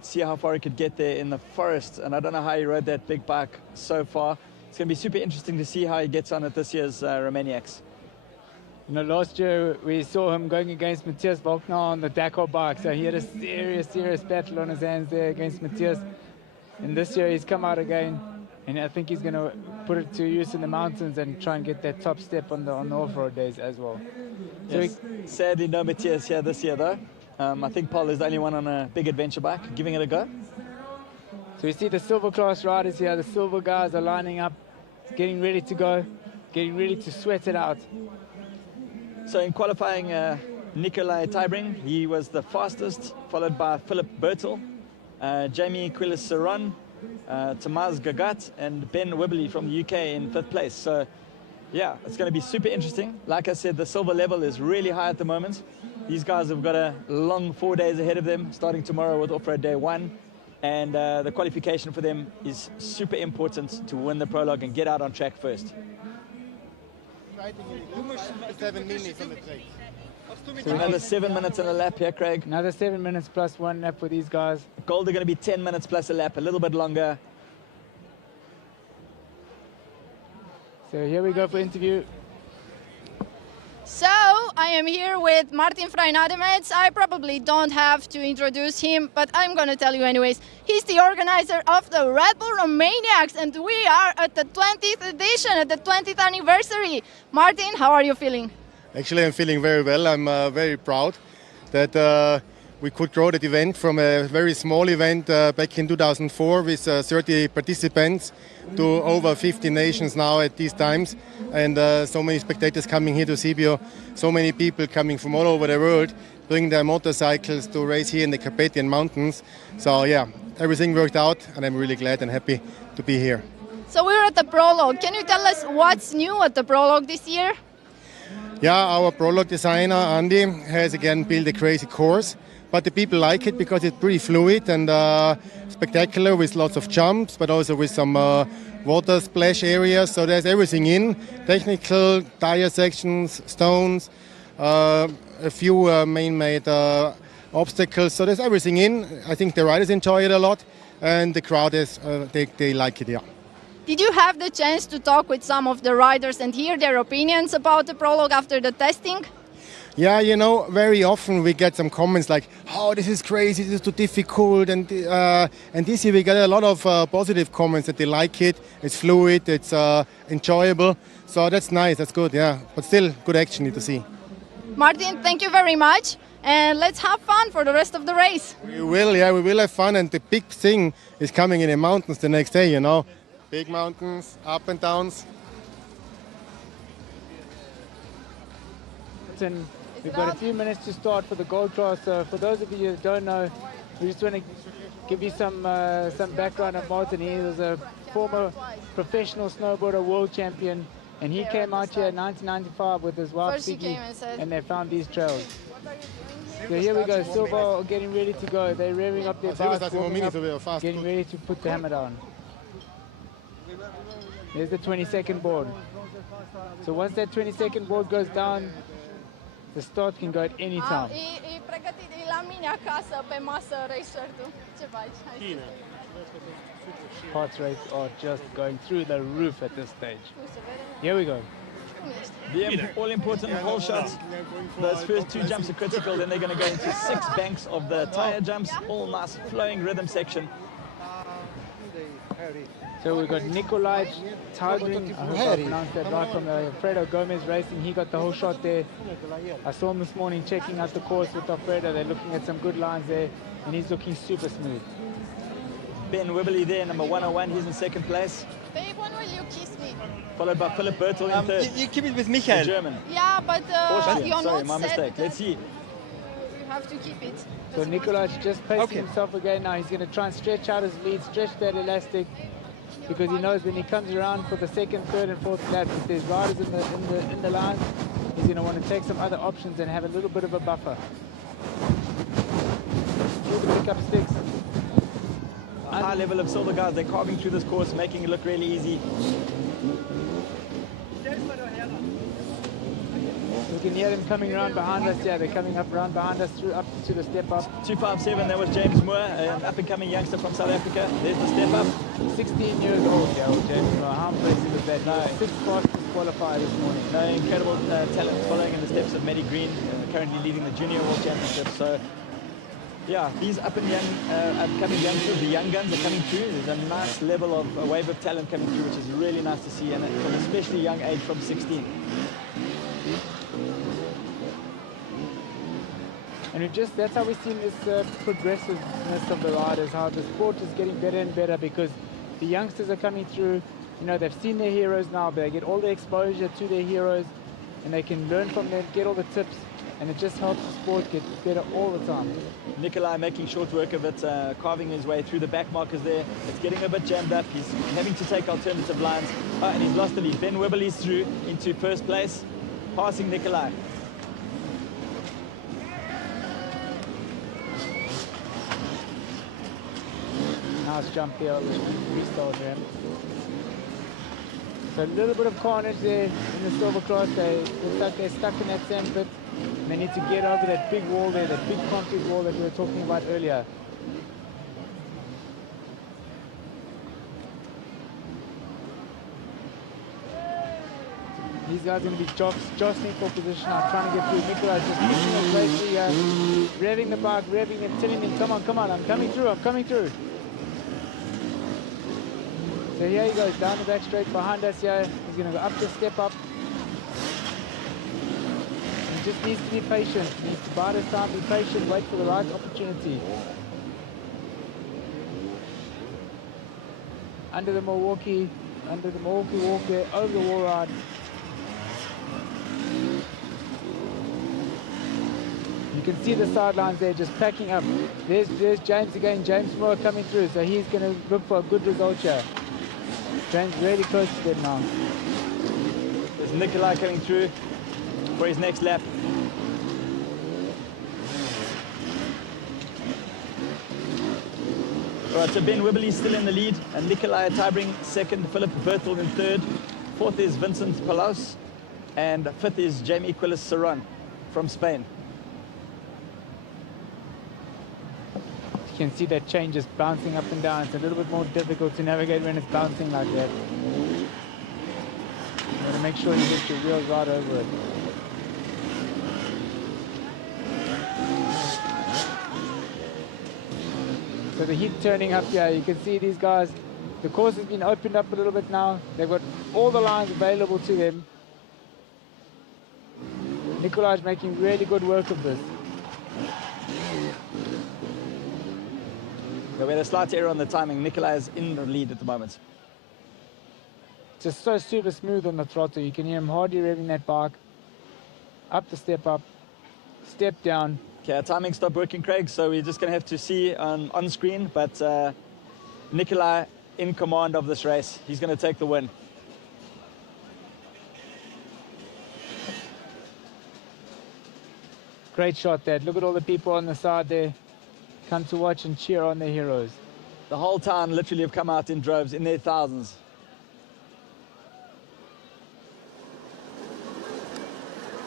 see how far he could get there in the forest. And I don't know how he rode that big bike so far. It's going to be super interesting to see how he gets on at this year's Romaniacs. You know, last year we saw him going against Matthias Volkner on the Dakar bike. So he had a serious battle on his hands there against Matthias. And this year he's come out again. And I think he's going to put it to use in the mountains and try and get that top step on the off-road days as well. So Yes. Sadly, no Matthias here this year, though. I think Paul is the only one on a big adventure bike, giving it a go. So we see the silver class riders here. The silver guys are lining up, getting ready to go, getting ready to sweat it out. So in qualifying, Nikolai Tybring, he was the fastest, followed by Philip Bertel, Jamie Quilis-Saron, Tamaz Gagat, and Ben Wibbley from the UK in 5th place. So Yeah, it's going to be super interesting. Like I said, the silver level is really high at the moment. These guys have got a long 4 days ahead of them, starting tomorrow with Offroad Day 1. And the qualification for them is super important to win the prologue and get out on track first. So another 7 minutes and a lap here, Craig. Another 7 minutes plus 1 lap for these guys. Gold are going to be 10 minutes plus a lap, a little bit longer. So here we go for interview. Edition at the 20th anniversary. Martin, how are you feeling? Actually, I'm feeling very well. I'm very proud that we could grow that event from a very small event back in 2004 with 30 participants to over 50 nations now at these times, and so many spectators coming here to Sibiu, so many people coming from all over the world, bringing their motorcycles to race here in the Carpathian Mountains. So yeah, everything worked out, and I'm really glad and happy to be here. So we're at the Prolog. Can you tell us what's new at the Prolog this year? Yeah, our Prolog designer, Andy, has again built a crazy course, but the people like it because it's pretty fluid and spectacular with lots of jumps, but also with some water splash areas. So there's everything in, technical, tire sections, stones, a few man-made obstacles. So there's everything in. I think the riders enjoy it a lot, and the crowd is, they like it, yeah. Did you have the chance to talk with some of the riders and hear their opinions about the Prolog after the testing? Yeah, you know, very often we get some comments like, "Oh, this is crazy, this is too difficult," and this year we got a lot of positive comments that they like it. It's fluid, it's enjoyable, so that's nice, that's good, yeah. But still, good action to see. Martin, thank you very much, and let's have fun for the rest of the race. We will, yeah, we will have fun, and the big thing is coming in the mountains the next day, you know. Big mountains, up and downs. Martin, we've got a few minutes to start for the gold class. So for those of you that don't know, we just want to give you some background of Martin. He was a former professional snowboarder, world champion, and he came out here in 1995 with his wife Siggy, and they found these trails. So here we go, Silva are getting ready to go. They're revving up their bikes, warming up, getting ready to put the hammer down. There's the 20-second board. So once that 20-second board goes down, the start can go at any time. Heart rates are just going through the roof at this stage. Here we go. The all-important hole shot. Those first 2 jumps are critical. Then they're going to go into 6 banks of the tire jumps. All nice flowing rhythm section. So we've got Nikolaj Tybring, I hope I pronounced that right, from Alfredo Gomez Racing. He got the whole shot there. I saw him this morning checking out the course with Alfredo. They're looking at some good lines there, and he's looking super smooth. Ben Wibbly there, number 101. He's in 2nd place. Followed by Philip Bertel in 3rd. The German. Austrian, sorry, my mistake. Let's see. So Nikolaj just pacing himself again now. He's going to try and stretch out his lead, stretch that elastic, because he knows when he comes around for the 2nd, 3rd, and 4th laps, if there's riders in the lines, he's going to want to take some other options and have a little bit of a buffer. Through the pickup sticks. A high level of silver guys. They're carving through this course, making it look really easy. So we can hear them coming around behind us. Yeah, they're coming up around behind us through up to the step up. 257, that was James Moore, an up-and-coming youngster from South Africa. There's the step up. 16 years old, Daryl James Moore. How impressive is that? He was 6th fastest qualifier this morning. No, incredible talent, following in the steps of Matty Green, currently leading the Junior World Championship. So, yeah, these upcoming youngsters, the young guns, are coming through. There's a nice level of a wave of talent coming through, which is really nice to see, and from especially young age, from 16. And that's how we've seen this progressiveness of the riders, how the sport is getting better and better, because the youngsters are coming through. You know, they've seen their heroes now, but they get all the exposure to their heroes, and they can learn from them, get all the tips, and it just helps the sport get better all the time. Nikolai making short work of it, carving his way through the back markers there. It's getting a bit jammed up. He's having to take alternative lines. And he's lost the lead. Ben Wibberley's through into first place, passing Nikolai. Nice jump there over the freestyle ramp. So a little bit of carnage there in the silver class. Looks like they're stuck in that sand pit. And they need to get over that big wall there, that big concrete wall that we were talking about earlier. So these guys are going to be jostling for position now, trying to get through. Nikolai's just picking his way through here, revving the bike, revving him, telling him, come on, I'm coming through, I'm coming through. So here he goes, down the back straight behind us here. He's going to go up the step up. And he just needs to be patient. He needs to bide his time, be patient, wait for the right opportunity. Under the Milwaukee walk there, over the wall ride. You can see the sidelines there just packing up. There's James again, James Moore coming through. So he's going to look for a good result here. James really close to them now. There's Nikolai coming through for his next lap. All right, so Ben Wibberley still in the lead, and Nikolai Tybring second, Philip Bertel in third. Fourth is Vincent Palos, and fifth is Jamie Quilis Serran from Spain. You can see that chain just bouncing up and down. It's a little bit more difficult to navigate when it's bouncing like that. You want to make sure you get your wheels right over it. So the heat turning up here, you can see these guys, the course has been opened up a little bit now. They've got all the lines available to them. Nikolai's making really good work of this. Yeah, we had a slight error on the timing. Nikolai is in the lead at the moment. Just so super smooth on the throttle. You can hear him hardly revving that bike. Up the step up, step down. Okay, our timing stopped working, Craig, so we're just going to have to see on screen. But Nikolai in command of this race. He's going to take the win. Great shot there. Look at all the people on the side there. Come to watch and cheer on their heroes. The whole town literally have come out in droves, in their thousands.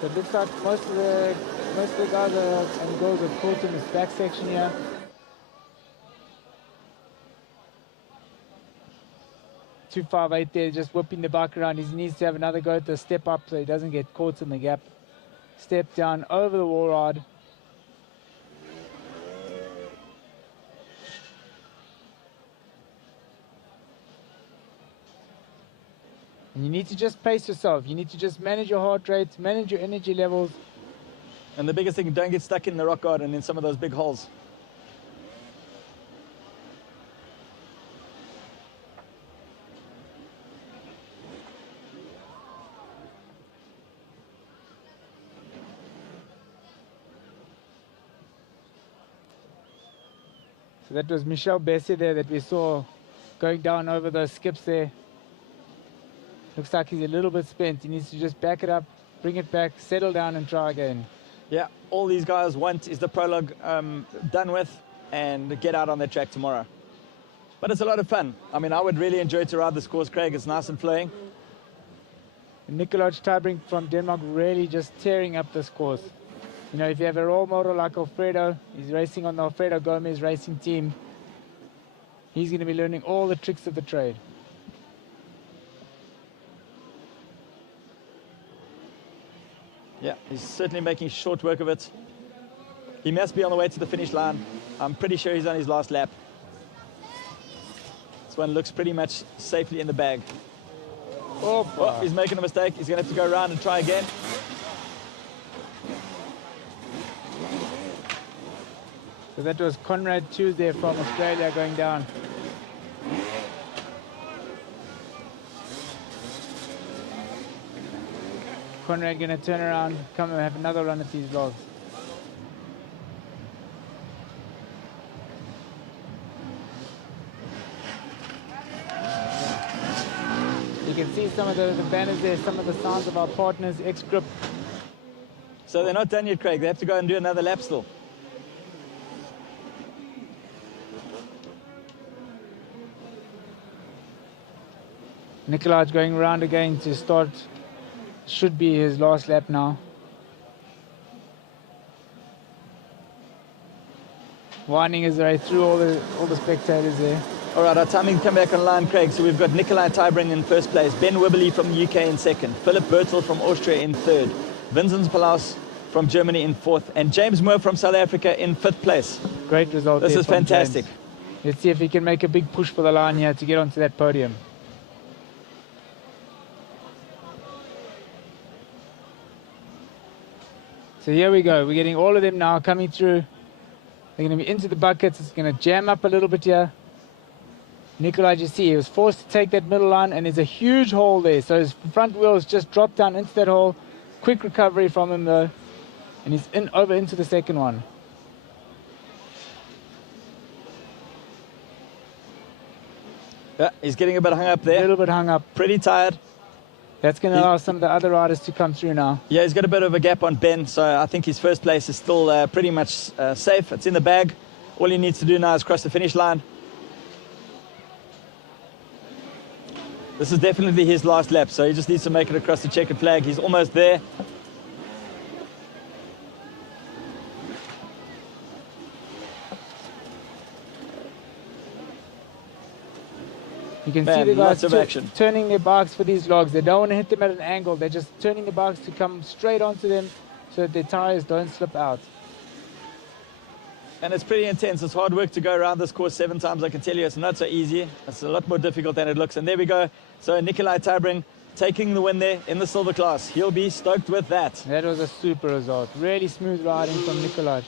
So it looks like most of the guys and girls are caught in this back section here. .258 there, just whipping the bike around. He needs to have another go at the step up so he doesn't get caught in the gap. Step down over the wall ride. And you need to just pace yourself. You need to just manage your heart rate, manage your energy levels. And the biggest thing, don't get stuck in the rock garden in some of those big holes. So that was Michel Bessie there that we saw going down over those skips there. Looks like he's a little bit spent. He needs to just back it up, bring it back, settle down and try again. Yeah, all these guys want is the prologue done with and get out on the track tomorrow. But it's a lot of fun. I mean, I would really enjoy to ride this course, Craig. It's nice and flowing. Nikolai Tybring from Denmark really just tearing up this course. You know, if you have a role model like Alfredo, he's racing on the Alfredo Gomez racing team. He's going to be learning all the tricks of the trade. Yeah, he's certainly making short work of it. He must be on the way to the finish line. I'm pretty sure he's on his last lap. This one looks pretty much safely in the bag. Oh, he's making a mistake. He's going to have to go around and try again. So that was Conrad Tuesday from Australia going down. Conrad going to turn around, come and have another run at these logs. So you can see some of the banners there, some of the signs of our partners, X-Grip. So they're not done yet, Craig. They have to go and do another lap still. Nikolaj going around again to start. Should be his last lap now. Winding his way through all the spectators there. All right, our timing's come back online, Craig. So we've got Nikolai Tybring in first place, Ben Wibberley from the UK in second, Philip Bertel from Austria in third, Vincent Palaus from Germany in fourth, and James Moore from South Africa in fifth place. Great result. This there is from fantastic. James. Let's see if he can make a big push for the line here to get onto that podium. So here we go. We're getting all of them now coming through. They're going to be into the buckets. It's going to jam up a little bit here. Nikolaj, you see, he was forced to take that middle line, and there's a huge hole there. So his front wheels just dropped down into that hole. Quick recovery from him, though. And he's over into the second one. Yeah, he's getting a bit hung up there. A little bit hung up. Pretty tired. That's going to allow some of the other riders to come through now. Yeah, he's got a bit of a gap on Ben, so I think his first place is still pretty much safe. It's in the bag. All he needs to do now is cross the finish line. This is definitely his last lap, so he just needs to make it across the checkered flag. He's almost there. You can see the lots guys of action. turning their bikes for these logs. They don't want to hit them at an angle. They're just turning the bikes to come straight onto them so that their tires don't slip out. And it's pretty intense. It's hard work to go around this course 7 times. I can tell you it's not so easy. It's a lot more difficult than it looks. And there we go. So Nikolai Tybring taking the win there in the silver class. He'll be stoked with that. That was a super result. Really smooth riding from Nikolaj.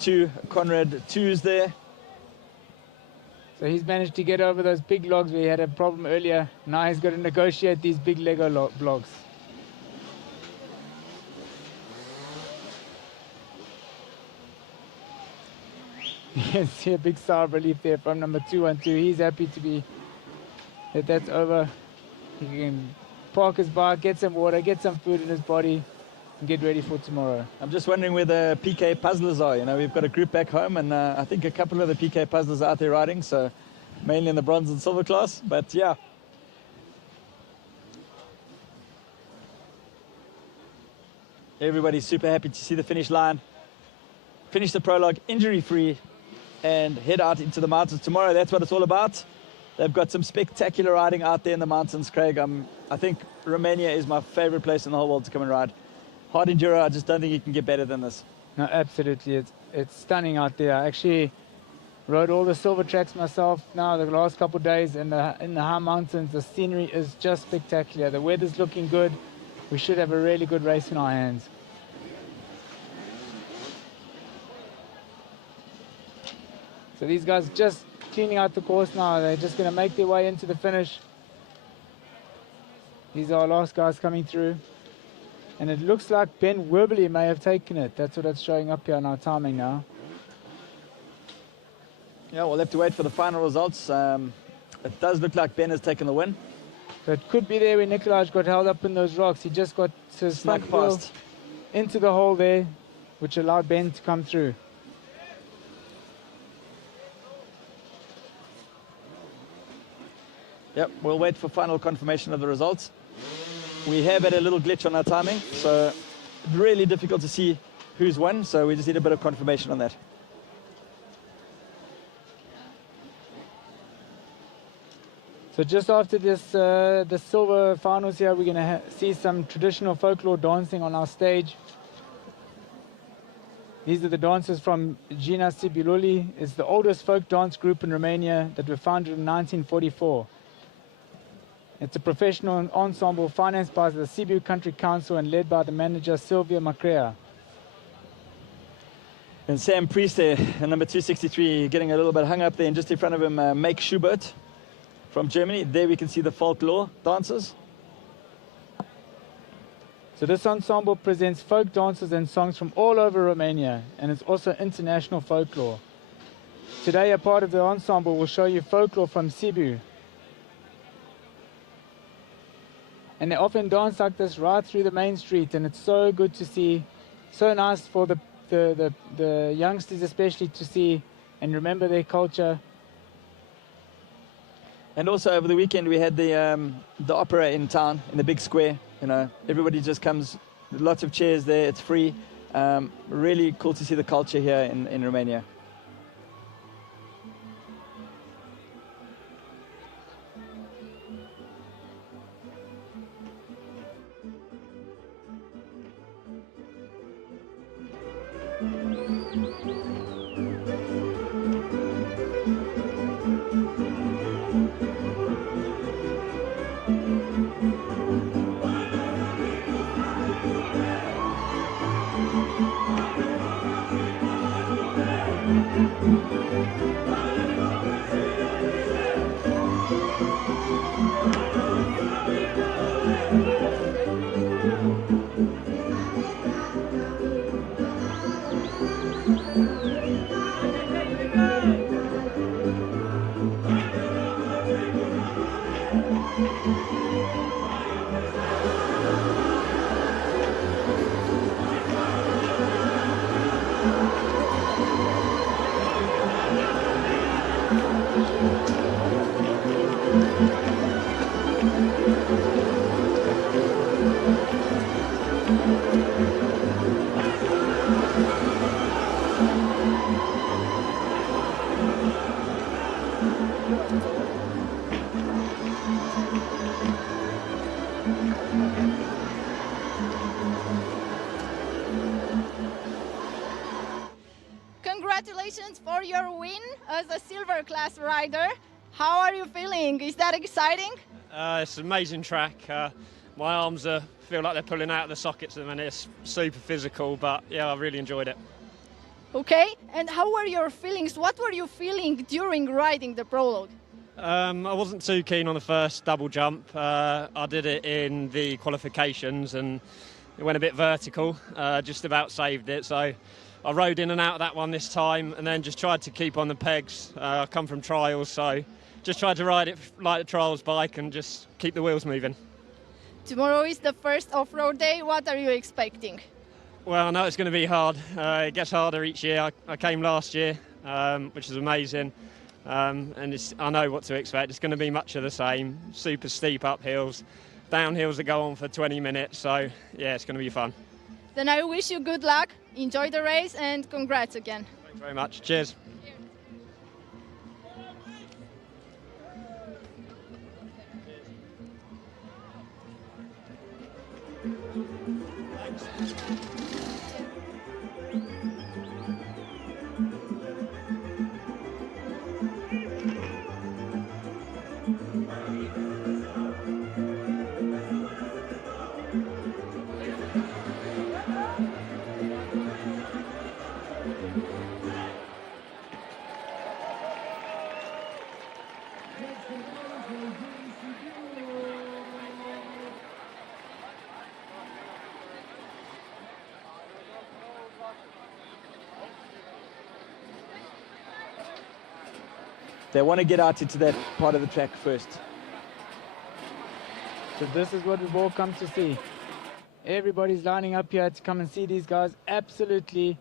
Two Conrad 2s there. So he's managed to get over those big logs where he had a problem earlier. Now he's got to negotiate these big Lego blocks. You can see a big sigh of relief there from number 212. He's happy to be that's over. He can park his bike, get some water, get some food in his body, and get ready for tomorrow. I'm just wondering where the PK puzzlers are. You know, we've got a group back home, and I think a couple of the PK puzzlers are out there riding, so mainly in the bronze and silver class, but yeah. Everybody's super happy to see the finish line. Finish the prologue injury-free and head out into the mountains tomorrow. That's what it's all about. They've got some spectacular riding out there in the mountains, Craig. I think Romania is my favorite place in the whole world to come and ride. Hard enduro, I just don't think you can get better than this. No, absolutely. It's stunning out there. I actually rode all the silver tracks myself now the last couple of days in the high mountains. The scenery is just spectacular. The weather's looking good. We should have a really good race in our hands. So these guys just cleaning out the course now. They're just going to make their way into the finish. These are our last guys coming through. And it looks like Ben Wibberley may have taken it. That's what it's showing up here on our timing now. Yeah, we'll have to wait for the final results. It does look like Ben has taken the win. So it could be there where Nikolaj got held up in those rocks. He just got his Snuck front wheel past into the hole there, which allowed Ben to come through. Yep, we'll wait for final confirmation of the results. We have had a little glitch on our timing, so really difficult to see who's won, so we just need a bit of confirmation on that. So just after this, the silver finals here, we're going to see some traditional folklore dancing on our stage. These are the dancers from Gina Sibiu. It's the oldest folk dance group in Romania that were founded in 1944. It's a professional ensemble financed by the Sibiu Country Council and led by the manager Silvia Macrea. And Sam Priest there, number 263, getting a little bit hung up there, and just in front of him, Make Schubert from Germany. There we can see the folklore dancers. So this ensemble presents folk dances and songs from all over Romania, and it's also international folklore. Today, a part of the ensemble will show you folklore from Sibiu. And they often dance like this right through the main street, and it's so good to see, so nice for the youngsters especially to see and remember their culture. And also over the weekend we had the opera in town, in the big square. You know, everybody just comes, lots of chairs there, it's free. Really cool to see the culture here in Romania. Congratulations for your win as a silver class rider. How are you feeling? Is that exciting? It's an amazing track. My arms feel like they're pulling out of the sockets at the minute. It's super physical, but yeah, I really enjoyed it. Okay, and how were your feelings? What were you feeling during riding the prologue? I wasn't too keen on the first double jump. I did it in the qualifications and it went a bit vertical, just about saved it. So I rode in and out of that one this time and then just tried to keep on the pegs. I come from trials, so just tried to ride it like a trials bike and just keep the wheels moving. Tomorrow is the first off-road day. What are you expecting? Well, I know it's going to be hard. It gets harder each year. I came last year, which was amazing. And I know what to expect. It's going to be much of the same. Super steep uphills, downhills that go on for 20 minutes. So, yeah, it's going to be fun. Then I wish you good luck. Enjoy the race and congrats again. Thanks very much. Cheers. They want to get out into that part of the track first. So this is what we've all come to see. Everybody's lining up here to come and see these guys absolutely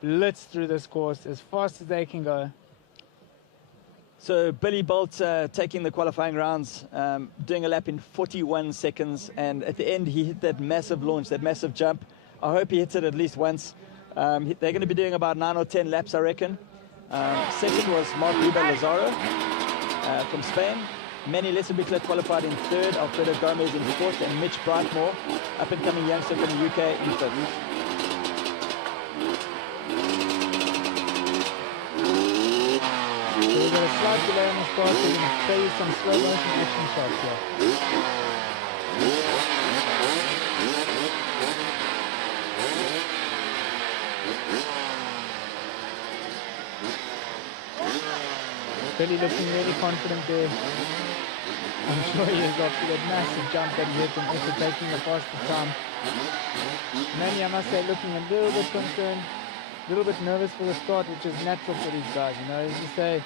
blitz through this course as fast as they can go. So Billy Bolt taking the qualifying rounds, doing a lap in 41 seconds, and at the end he hit that massive launch, that massive jump. I hope he hits it at least once. They're going to be doing about 9 or 10 laps, I reckon. Second was Mark Riba Lazaro from Spain. Manny Lessenbichler qualified in third, Alfredo Gomez in fourth, and Mitch Brightmore, up-and-coming youngster from the UK, in fifth. So we're playing some slow motions now because the start has a little delay. So we've got a slight delay on the start, so we're going to play you some slow motion action shots here. Billy looking really confident there. I'm sure he is after that massive jump that he hit and also taking the fastest time Manny, I must say, looking a little bit concerned, a little bit nervous for the start, which is natural for these guys. You know, as you say,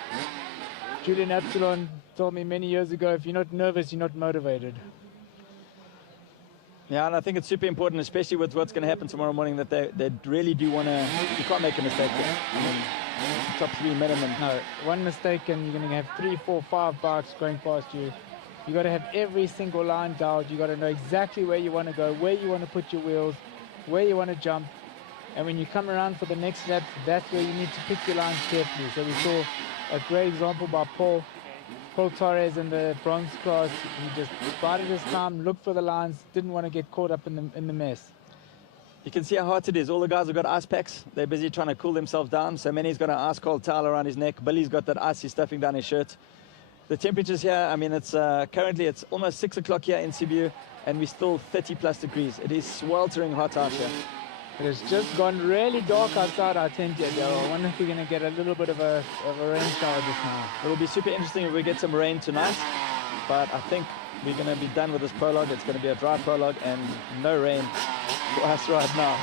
Julian Absalon told me many years ago, if you're not nervous, you're not motivated. Yeah, and I think it's super important, especially with what's going to happen tomorrow morning, that they really do want to... You can't make a mistake here. I mean, top 3 minimum. No, one mistake and you're going to have 3, 4, 5 bikes going past you. You got to have every single line dialed. You got to know exactly where you want to go, where you want to put your wheels, where you want to jump. And when you come around for the next laps, that's where you need to pick your lines carefully. So we saw a great example by Paul Torres in the bronze class. He just spotted his time, looked for the lines, didn't want to get caught up in the mess. You can see how hot it is. All the guys have got ice packs. They're busy trying to cool themselves down. So Manny's got an ice cold towel around his neck. Billy's got that icy stuffing down his shirt. The temperatures here, I mean, it's currently it's almost 6 o'clock here in Sibiu, and we're still 30 plus degrees. It is sweltering hot out here. It has just gone really dark outside our tent here, Daryl. I wonder if we're going to get a little bit of a rain shower just now. It'll be super interesting if we get some rain tonight, but I think we're going to be done with this prologue. It's going to be a dry prologue and no rain for us right now.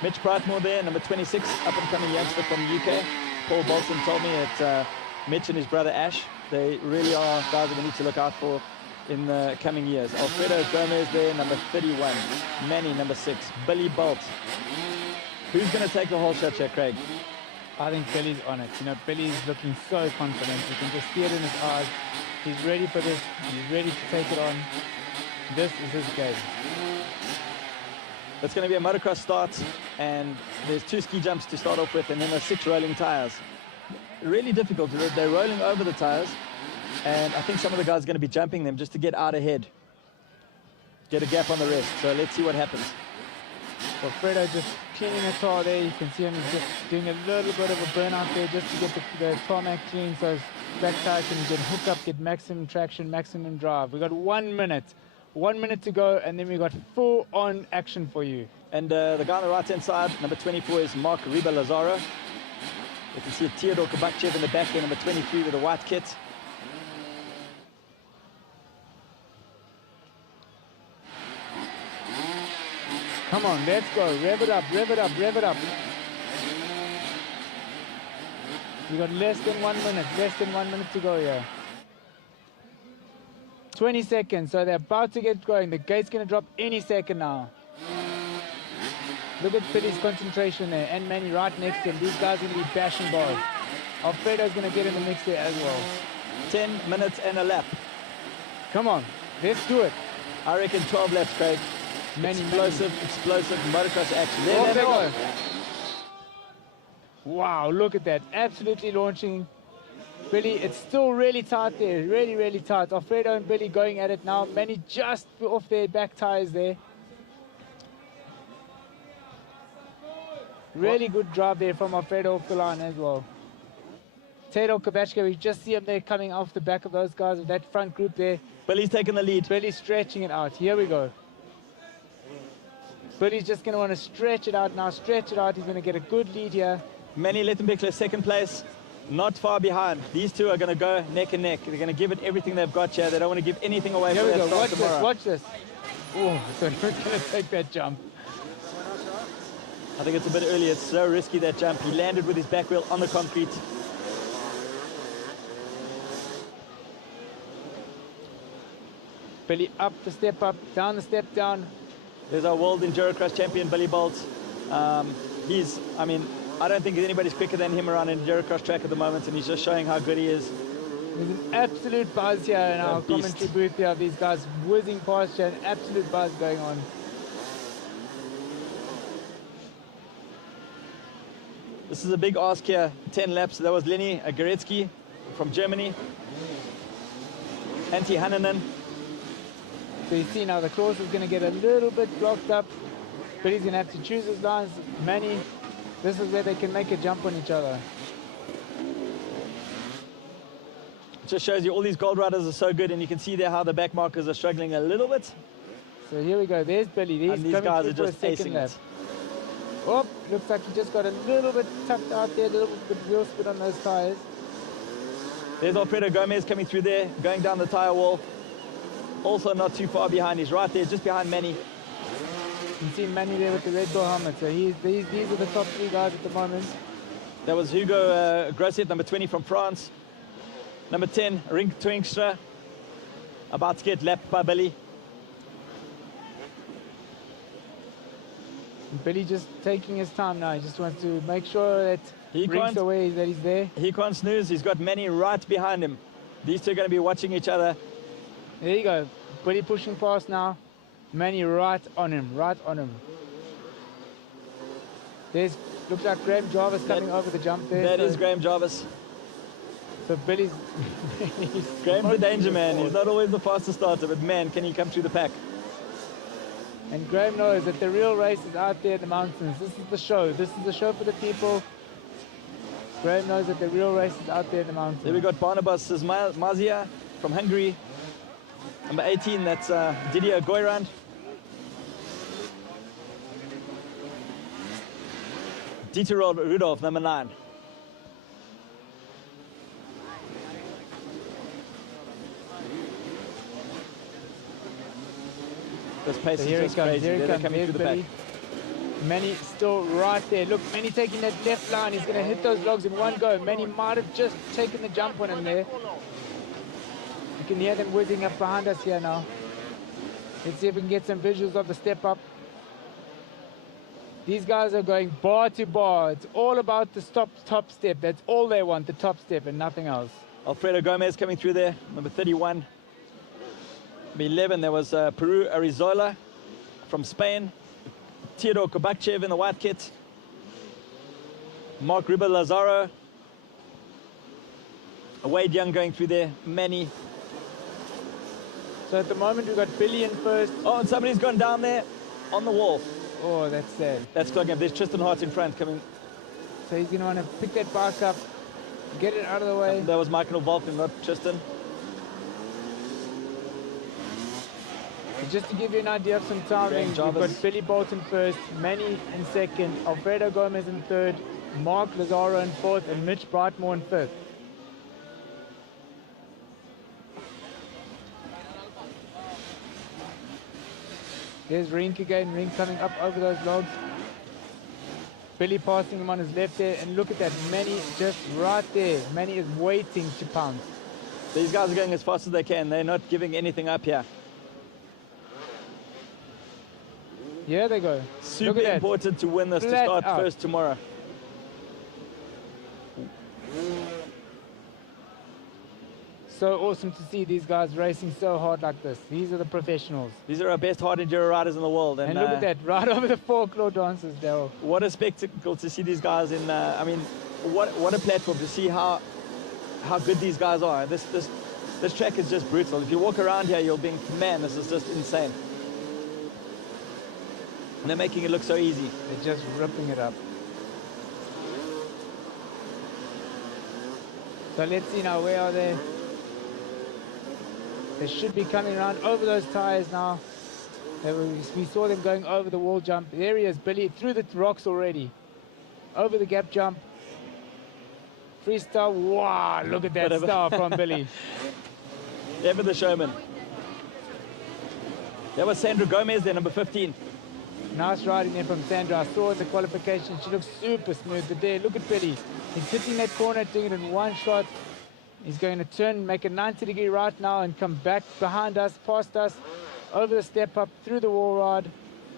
Mitch Brightmore there, number 26, up-and-coming youngster from the UK. Paul Bolton told me that Mitch and his brother Ash, they really are guys that we need to look out for in the coming years. Alfredo Gomez there, number 31. Manny, number 6. Billy Bolt. Who's going to take the whole shot here, Craig? I think Billy's on it. You know, Billy's looking so confident. We can just see it in his eyes. He's ready for this. He's ready to take it on. This is his game. It's going to be a motocross start, and there's 2 ski jumps to start off with, and then there's 6 rolling tires. Really difficult. They're rolling over the tires, and I think some of the guys are going to be jumping them just to get out ahead. Get a gap on the rest. So let's see what happens. Alfredo just cleaning the tar there. You can see him. He's just doing a little bit of a burnout there just to get the tarmac clean so his back tire can get hook up, get maximum traction, maximum drive. We've got 1 minute. 1 minute to go, and then we've got full-on action for you. And the guy on the right-hand side, number 24, is Mark Riba-Lazaro. You can see Theodore Kabakchev in the back there, number 23 with a white kit. Come on, let's go. Rev it up, rev it up, rev it up. We got less than 1 minute, less than 1 minute to go here. 20 seconds, so they're about to get going. The gate's going to drop any second now. Look at Billy's concentration there, and Manny right next to him. These guys are going to be bashing bars. Alfredo's going to get in the mix there as well. 10 minutes and a lap. Come on, let's do it. I reckon 12 laps, Craig. Explosive motocross action. There they go. Wow, look at that. Absolutely launching. Billy, it's still really tight there. Really, really tight. Alfredo and Billy going at it now. Manny just off their back tires there. Really good drive there from Alfredo off the line as well. Theodore Kabachka, we just see him there coming off the back of those guys with that front group there. Billy's taking the lead. Billy's stretching it out. Here we go. Billy's just going to want to stretch it out now. Stretch it out. He's going to get a good lead here. Manny Lettenbeckler, second place. Not far behind. These two are going to go neck and neck. They're going to give it everything they've got here. They don't want to give anything away for that start tomorrow. Watch this. Oh, I thought he was going to take that jump. I think it's a bit early. It's so risky, that jump. He landed with his back wheel on the concrete. Billy up the step up, down the step down. There's our world endurocross champion, Billy Bolt. I mean, I don't think anybody's quicker than him around an endurocross track at the moment, and he's just showing how good he is. There's an absolute buzz here in our commentary booth here of these guys whizzing past here, an absolute buzz going on. This is a big ask here, 10 laps. That was Lenny Goretzky from Germany. Antti Hannanen. So you see now the course is going to get a little bit blocked up, but he's going to have to choose his lines. Manny, this is where they can make a jump on each other. It just shows you all these gold riders are so good, and you can see there how the back markers are struggling a little bit. So here we go. There's Billy. And these guys are just acing it. Oh, looks like he just got a little bit tucked out there, a little bit wheel spin on those tires. There's Alfredo Gomez coming through there, going down the tire wall. Also not too far behind. He's right there, just behind Manny. You can see Manny there with the Red Bull helmet. So these are the top 3 guys at the moment. That was Hugo Grosset, number 20 from France. Number 10, Rink Twingstra, about to get lapped by Billy. And Billy just taking his time now. He just wants to make sure that Rink's away, that he's there. He can't snooze. He's got Manny right behind him. These two are going to be watching each other. There you go. Billy pushing past now. Manny right on him, right on him. Looks like Graham Jarvis coming over the jump there. That is Graham Jarvis. So Billy's really Graham's the danger man. He's not always the fastest starter, but man, can he come through the pack. And Graham knows that the real race is out there in the mountains. This is the show. This is the show for the people. Graham knows that the real race is out there in the mountains. There we got Barnabas Mazia from Hungary. Number 18, that's Didier Goyrand. Dieter Rudolph, number 9. This pace is just crazy. They're coming through the pack. Manny still right there. Look, Manny taking that left line. He's going to hit those logs in one go. Manny might have just taken the jump on him there. You can hear them whizzing up behind us here now. Let's see if we can get some visuals of the step up. These guys are going bar to bar. It's all about the top step. That's all they want, the top step and nothing else. Alfredo Gomez coming through there, number 31. Number 11, there was Peru Arizola from Spain. Theodore Kobachev in the white kit. Mark Riba Lazaro. Wade Young going through there. Manny. So at the moment we've got Billy in first. Oh, and somebody's gone down there on the wall. Oh, that's sad. That's clogging up. There's Tristan Hart in front coming. So he's going to want to pick that bike up, get it out of the way. That was Michael Volkman, not Tristan. But just to give you an idea of some timing, we've got Billy Bolton first, Manny in second, Alfredo Gomez in third, Mark Lazaro in fourth, and Mitch Brightmore in fifth. There's Rink again, Rink coming up over those logs. Billy passing him on his left there, and look at that, Manny just right there. Manny is waiting to pounce. These guys are going as fast as they can. They're not giving anything up here. Yeah, they go. Super important to win this to start first tomorrow. So awesome to see these guys racing so hard like this. These are the professionals. These are our best hard enduro riders in the world. And look at that, right over the folklore dancers, Daryl. What a spectacle to see these guys in. I mean, what a platform to see how good these guys are. This track is just brutal. If you walk around here, you'll think, man, this is just insane. And they're making it look so easy. They're just ripping it up. So let's see now, where are they? They should be coming around over those tires now. We saw them going over the wall jump. There he is, Billy, through the rocks already. Over the gap jump. Freestyle, wow, look at that star from Billy. Ever the showman. That was Sandra Gomez there, number 15. Nice riding there from Sandra. I saw in the qualification, she looks super smooth. But there, look at Billy. He's hitting that corner, doing it in one shot. He's going to turn, make a 90-degree right now and come back behind us, past us, over the step up, through the wall ride,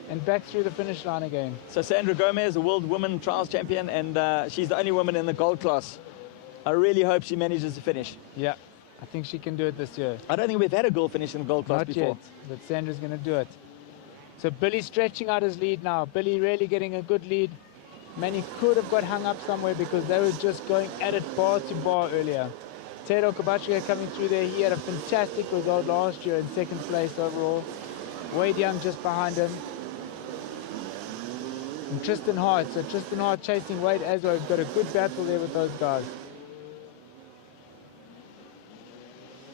and back through the finish line again. So Sandra Gomez, a world women trials champion, and she's the only woman in the gold class. I really hope she manages to finish. Yeah, I think she can do it this year. I don't think we've had a girl finish in the gold class before. Not yet, but Sandra's going to do it. So Billy stretching out his lead now. Billy really getting a good lead. Manny could have got hung up somewhere because they were just going at it bar to bar earlier. Theodore Kobachev coming through there. He had a fantastic result last year in second place overall. Wade Young just behind him. And Tristan Hart. So Tristan Hart chasing Wade as well. We've got a good battle there with those guys.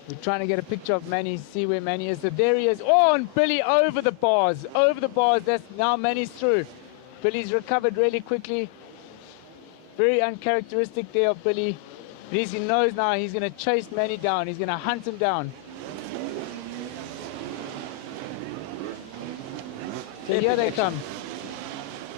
We're trying to get a picture of Manny, see where Manny is. So there he is. Oh, and Billy over the bars. Over the bars. That's now Manny's through. Billy's recovered really quickly. Very uncharacteristic there of Billy. But he knows now he's going to chase Manny down. He's going to hunt him down. So here they come.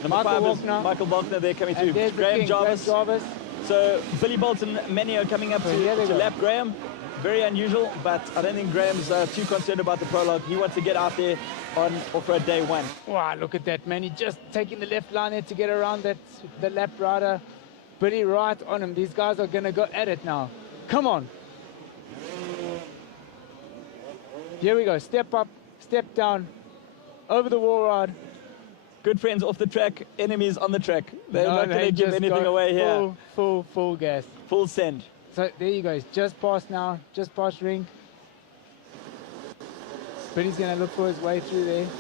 Number Michael 5 is Walkner. Michael Walkner there coming through. And there's the Graham king, Jarvis. Graham Jarvis. So Billy Bolt and Manny are coming up So here they to go. lap Graham. Very unusual, but I don't think Graham's too concerned about the prologue. He wants to get out there on off-road day 1. Wow, look at that, man. He just taking the left line there to get around the lap rider. Billy right on him. These guys are going to go at it now. Come on. Here we go. Step up, step down, over the wall ride. Good friends off the track, enemies on the track. They're not going to give just anything go away here. Full gas. Full send. So there you go. It's just past now, just past Rink. Billy's going to look for his way through there.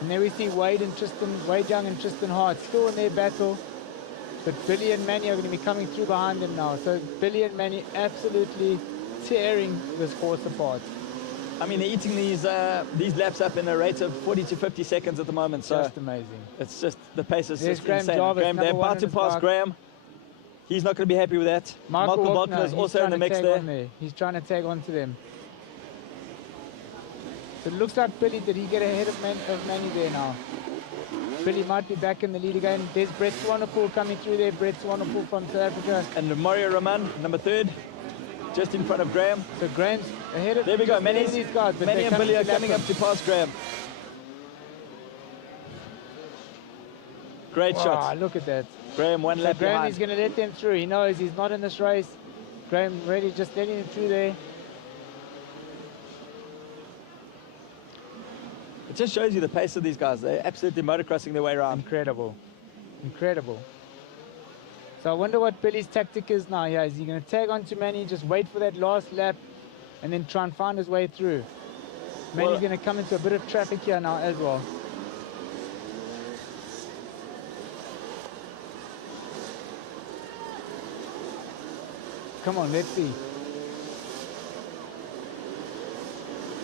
And there we see Wade Young and Tristan Hart still in their battle. But Billy and Manny are going to be coming through behind them now. So Billy and Manny absolutely tearing this course apart. I mean, they're eating these laps up in a rate of 40 to 50 seconds at the moment. So Just amazing. it's just, the pace is There's just Graham insane. Jarvis, Graham, they're number one about in to his pass bike. Graham. He's not going to be happy with that. Michael Walkner is he's also in the trying to mix tag on there. He's trying to tag on to them. So it looks like Billy, did he get ahead of Manny there now? Billy might be back in the lead again. There's Brett Swanepoel coming through there. Brett Swanepoel from South Africa. And Mario Roman, number 3rd, just in front of Graham. So Graham's ahead of, There we go. just ahead of these guys. But Manny they're and Billy are to lap coming up him. to pass Graham. Great Wow, shot. look at that. Graham one So lap Graham behind. is going to let them through. He knows he's not in this race. Graham really just letting him through there. It just shows you the pace of these guys. They're absolutely motocrossing their way around. Incredible. Incredible. So I wonder what Billy's tactic is now. Yeah, is he going to tag on to Manny, just wait for that last lap, and then try and find his way through? Manny's Well, going to come into a bit of traffic here now as well. Come on, let's see.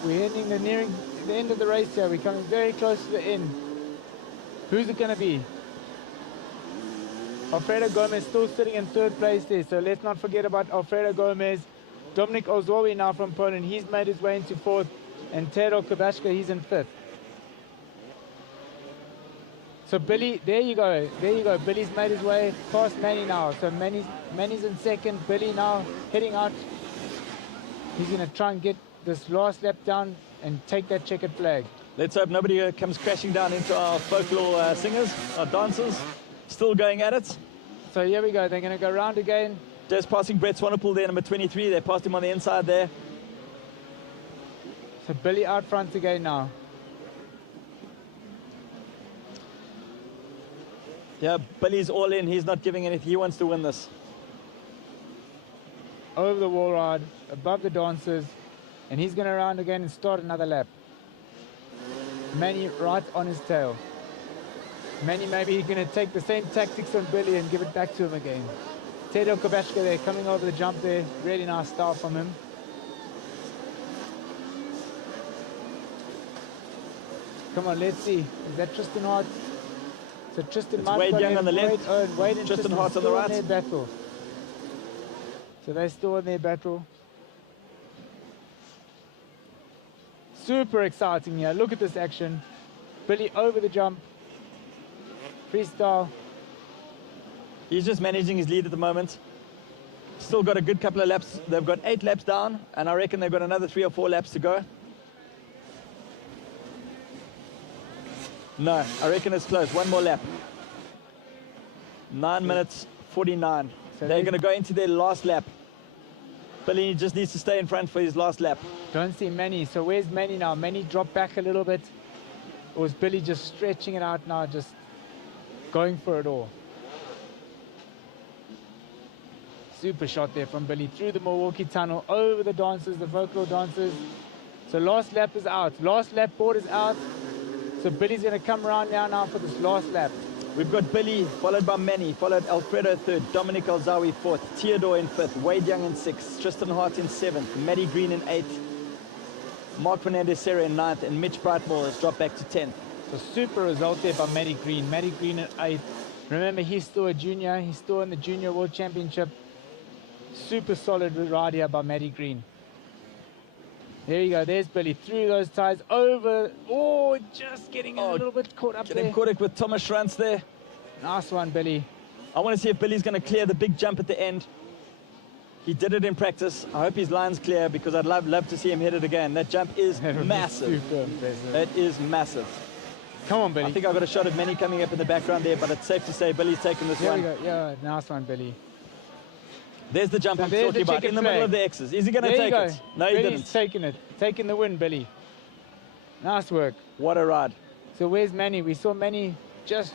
We're nearing the end of the race here. We're coming very close to the end. Who's it going to be? Alfredo Gomez still sitting in 3rd place there, so let's not forget about Alfredo Gomez. Dominik Ozłowi now from Poland, he's made his way into 4th, and Tero Kubashka, he's in 5th. So Billy, there you go, Billy's made his way past Manny now, so Manny's in 2nd, Billy now heading out. He's going to try and get this last lap down and take that checkered flag. Let's hope nobody comes crashing down into our folklore singers, our dancers, still going at it. So here we go, they're going to go round again. Just passing Brett Swanepoel there, number 23. They passed him on the inside there. So Billy out front again now. Yeah, Billy's all in. He's not giving anything. He wants to win this. Over the wall ride, above the dancers, and he's going to round again and start another lap. Manny right on his tail. Manny maybe he's going to take the same tactics on Billy and give it back to him again. Tero Kubashka there, coming over the jump there. Really nice style from him. Come on, let's see. Is that Tristan Hart? So Tristan It's might Wade go Young in. on the left. Wade and Tristan Tristan Hart on the still right. in their battle. So they're still in their battle. Super exciting here. Look at this action. Billy over the jump. Freestyle. He's just managing his lead at the moment. Still got a good couple of laps. They've got 8 laps down, and I reckon they've got another 3 or 4 laps to go. No, I reckon it's close. One more lap. 9 minutes 49. So They're going to go into their last lap. Billy just needs to stay in front for his last lap. Don't see Manny. So where's Manny now? Manny dropped back a little bit. Or is Billy just stretching it out now, just going for it all? Super shot there from Billy through the Milwaukee tunnel, over the dancers, the folklore dancers. So last lap is out. Last lap board is out. So Billy's going to come around now for this last lap. We've got Billy, followed by Manny, followed Alfredo 3rd, Dominik Ozłowi 4th, Theodore in 5th, Wade Young in 6th, Tristan Hart in 7th, Matty Green in 8th, Mark Fernandez-Serra in 9th, and Mitch Brightmore has dropped back to 10th. So super result there by Matty Green. Matty Green in 8th. Remember, he's still a junior. He's still in the Junior World Championship. Super solid ride here by Matty Green. There you go. There's Billy through those tires over. Oh, just getting a little bit caught up Getting there. caught up with Thomas Schranz there. Nice one, Billy. I want to see if Billy's going to clear the big jump at the end. He did it in practice. I hope his line's clear because I'd love to see him hit it again. That jump is massive. Super impressive. It is massive. Come on, Billy. I think I got a shot of Manny coming up in the background there, but it's safe to say Billy's taken this one. There we go. Yeah, nice one, Billy. There's the jump I'm talking about, in the middle of the X's. Is he going to take it? No, he didn't. He's taking it. Taking the win, Billy. Nice work. What a ride. So where's Manny? We saw Manny just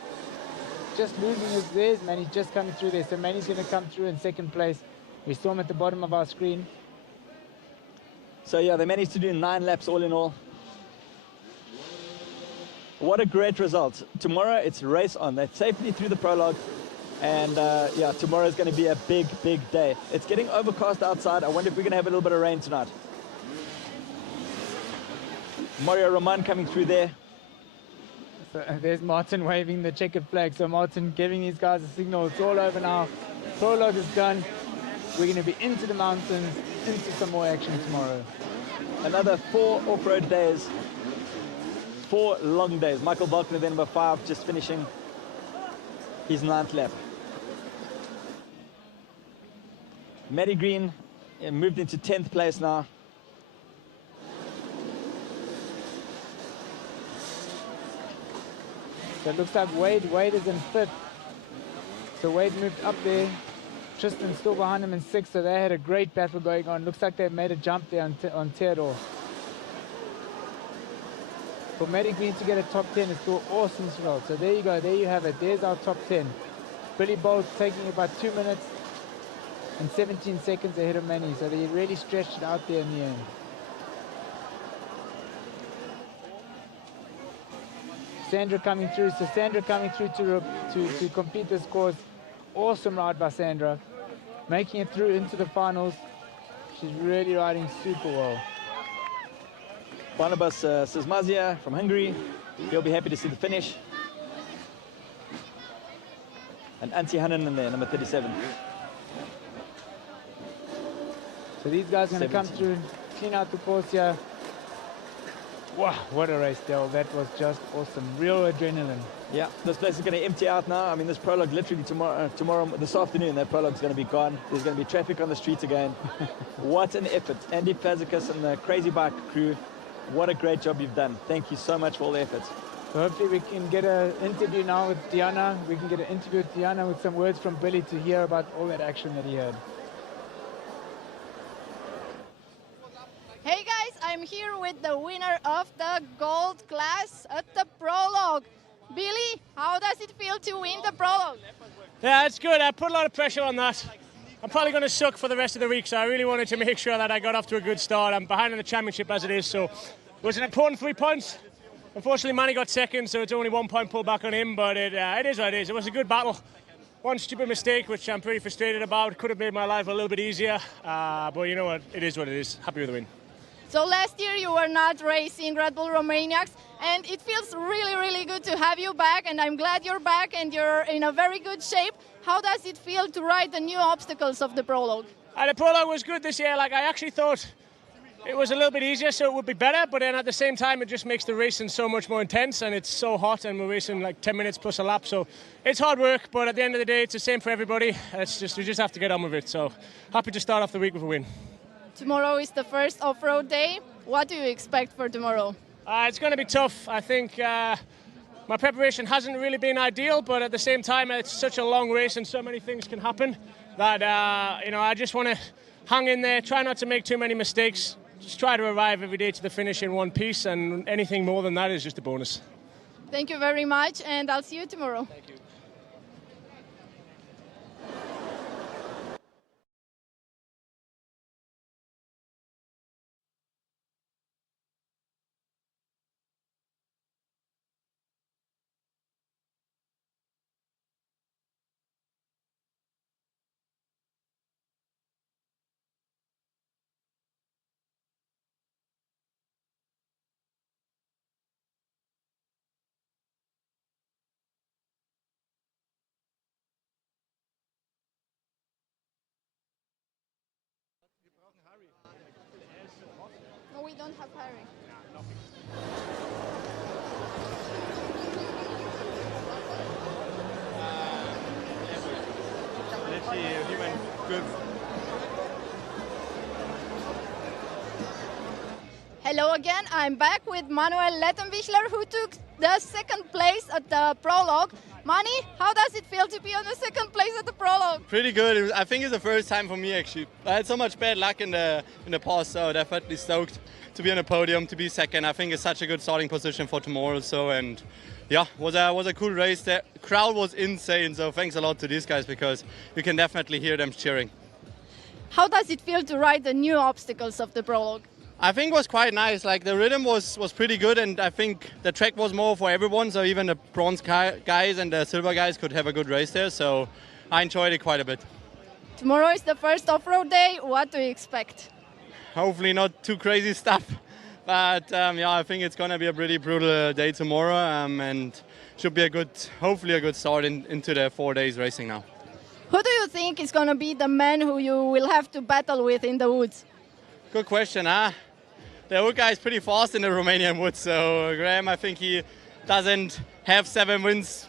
losing his... There's Manny just coming through there. So Manny's going to come through in second place. We saw him at the bottom of our screen. So yeah, they managed to do 9 laps all in all. What a great result. Tomorrow it's race on. They're safely through the prologue. And yeah, tomorrow is going to be a big, big day. It's getting overcast outside. I wonder if we're going to have a little bit of rain tonight. Mario Roman coming through there. So there's Martin waving the checkered flag. So Martin giving these guys a signal. It's all over now. Prologue is done. We're going to be into the mountains, into some more action tomorrow. Another 4 off-road days. 4 long days. Michael Valkner, then number 5, just finishing his 9th lap. Matty Green moved into 10th place now. So it looks like Wade is in 5th. So Wade moved up there. Tristan's still behind him in 6th, so they had a great battle going on. Looks like they've made a jump there on Theodore. For Matty Green to get a top 10 is still awesome as well. So there you go, there you have it. There's our top 10. Billy Bolt taking about 2 minutes and 17 seconds ahead of Manny. So they really stretched it out there in the end. Sandra coming through. So Sandra coming through to complete this course. Awesome ride by Sandra. Making it through into the finals. She's really riding super well. Barnabas Sismazia from Hungary. He'll be happy to see the finish. And Antti Hannen in there, number 37. So these guys are going to come 17. through and clean out the course here. Wow, what a race, Del. That was just awesome. Real adrenaline. Yeah, this place is going to empty out now. I mean, this prologue literally tomorrow, this afternoon, that prologue's going to be gone. There's going to be traffic on the streets again. What an effort. Andy Fazekas and the Crazy Bike crew, what a great job you've done. Thank you so much for all the efforts. So hopefully we can get an interview now with Diana. We can get an interview with Diana with some words from Billy to hear about all that action that he had. Hey guys, I'm here with the winner of the gold class at the prologue. Billy, how does it feel to win the prologue? Yeah, it's good. I put a lot of pressure on that. I'm probably going to suck for the rest of the week, so I really wanted to make sure that I got off to a good start. I'm behind in the championship as it is, so it was an important 3 points. Unfortunately, Manny got second, so it's only 1 point pulled back on him, but it is what it is. It was a good battle. One stupid mistake, which I'm pretty frustrated about. Could have made my life a little bit easier, but you know what? It is what it is. Happy with the win. So last year you were not racing Red Bull Romaniacs, and it feels really, really good to have you back, and I'm glad you're back and you're in a very good shape. How does it feel to ride the new obstacles of the prologue? The prologue was good this year. Like, I actually thought it was a little bit easier, so it would be better, but then at the same time it just makes the racing so much more intense, and it's so hot, and we're racing like 10 minutes plus a lap, so it's hard work, but at the end of the day it's the same for everybody. We just have to get on with it, so happy to start off the week with a win. Tomorrow is the first off-road day. What do you expect for tomorrow? It's going to be tough. I think my preparation hasn't really been ideal, but at the same time it's such a long race and so many things can happen that I just want to hang in there, try not to make too many mistakes, just try to arrive every day to the finish in one piece, and anything more than that is just a bonus. Thank you very much, and I'll see you tomorrow. Hello again, I'm back with Manuel Lettenbichler, who took the second place at the Prolog. Mani, how does it feel to be on the second place at the Prolog? Pretty good. I think it's the first time for me actually. I had so much bad luck in the past, so definitely stoked to be on the podium, to be second. I think it's such a good starting position for tomorrow. So, and yeah, was a cool race. The crowd was insane, so thanks a lot to these guys because you can definitely hear them cheering. How does it feel to ride the new obstacles of the Prolog? I think it was quite nice. Like the rhythm was pretty good, and I think the track was more for everyone. So even the bronze guys and the silver guys could have a good race there. So I enjoyed it quite a bit. Tomorrow is the first off-road day. What do you expect? Hopefully not too crazy stuff, but yeah, I think it's gonna be a pretty brutal day tomorrow, and should be hopefully a good start into the 4 days racing now. Who do you think is going to be the man who you will have to battle with in the woods? Good question, huh? The old guy is pretty fast in the Romanian woods, so Graham, I think he doesn't have 7 wins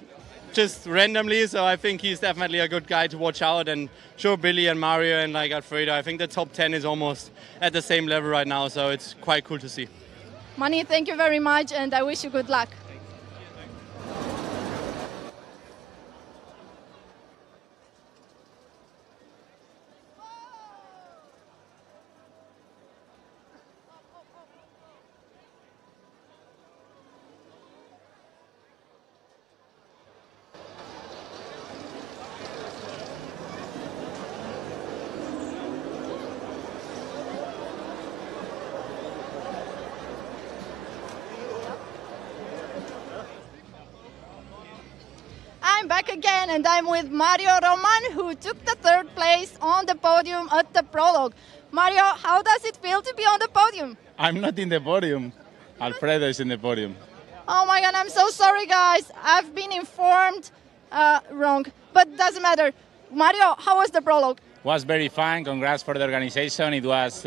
just randomly, so I think he's definitely a good guy to watch out. And sure, Billy and Mario and like Alfredo, I think the top 10 is almost at the same level right now, so it's quite cool to see. Mani, thank you very much, and I wish you good luck. I'm back again, and I'm with Mario Roman, who took the 3rd place on the podium at the Prolog. Mario, how does it feel to be on the podium? I'm not in the podium. Alfredo is in the podium. Oh my God, I'm so sorry, guys. I've been informed wrong, but doesn't matter. Mario, how was the Prolog? Was very fun. Congrats for the organization. It was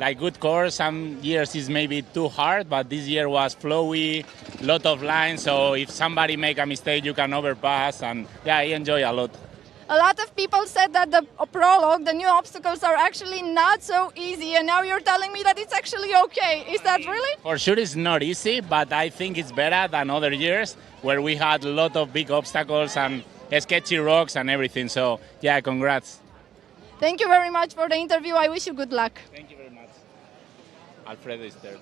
like good course. Some years is maybe too hard, but this year was flowy, lot of lines. So if somebody make a mistake, you can overpass. And yeah, I enjoy a lot. A lot of people said that the Prolog, the new obstacles, are actually not so easy, and now you're telling me that it's actually okay. Is that really? For sure, it's not easy, but I think it's better than other years where we had a lot of big obstacles and sketchy rocks and everything. So yeah, congrats. Thank you very much for the interview. I wish you good luck. Thank you very much. Alfredo is there.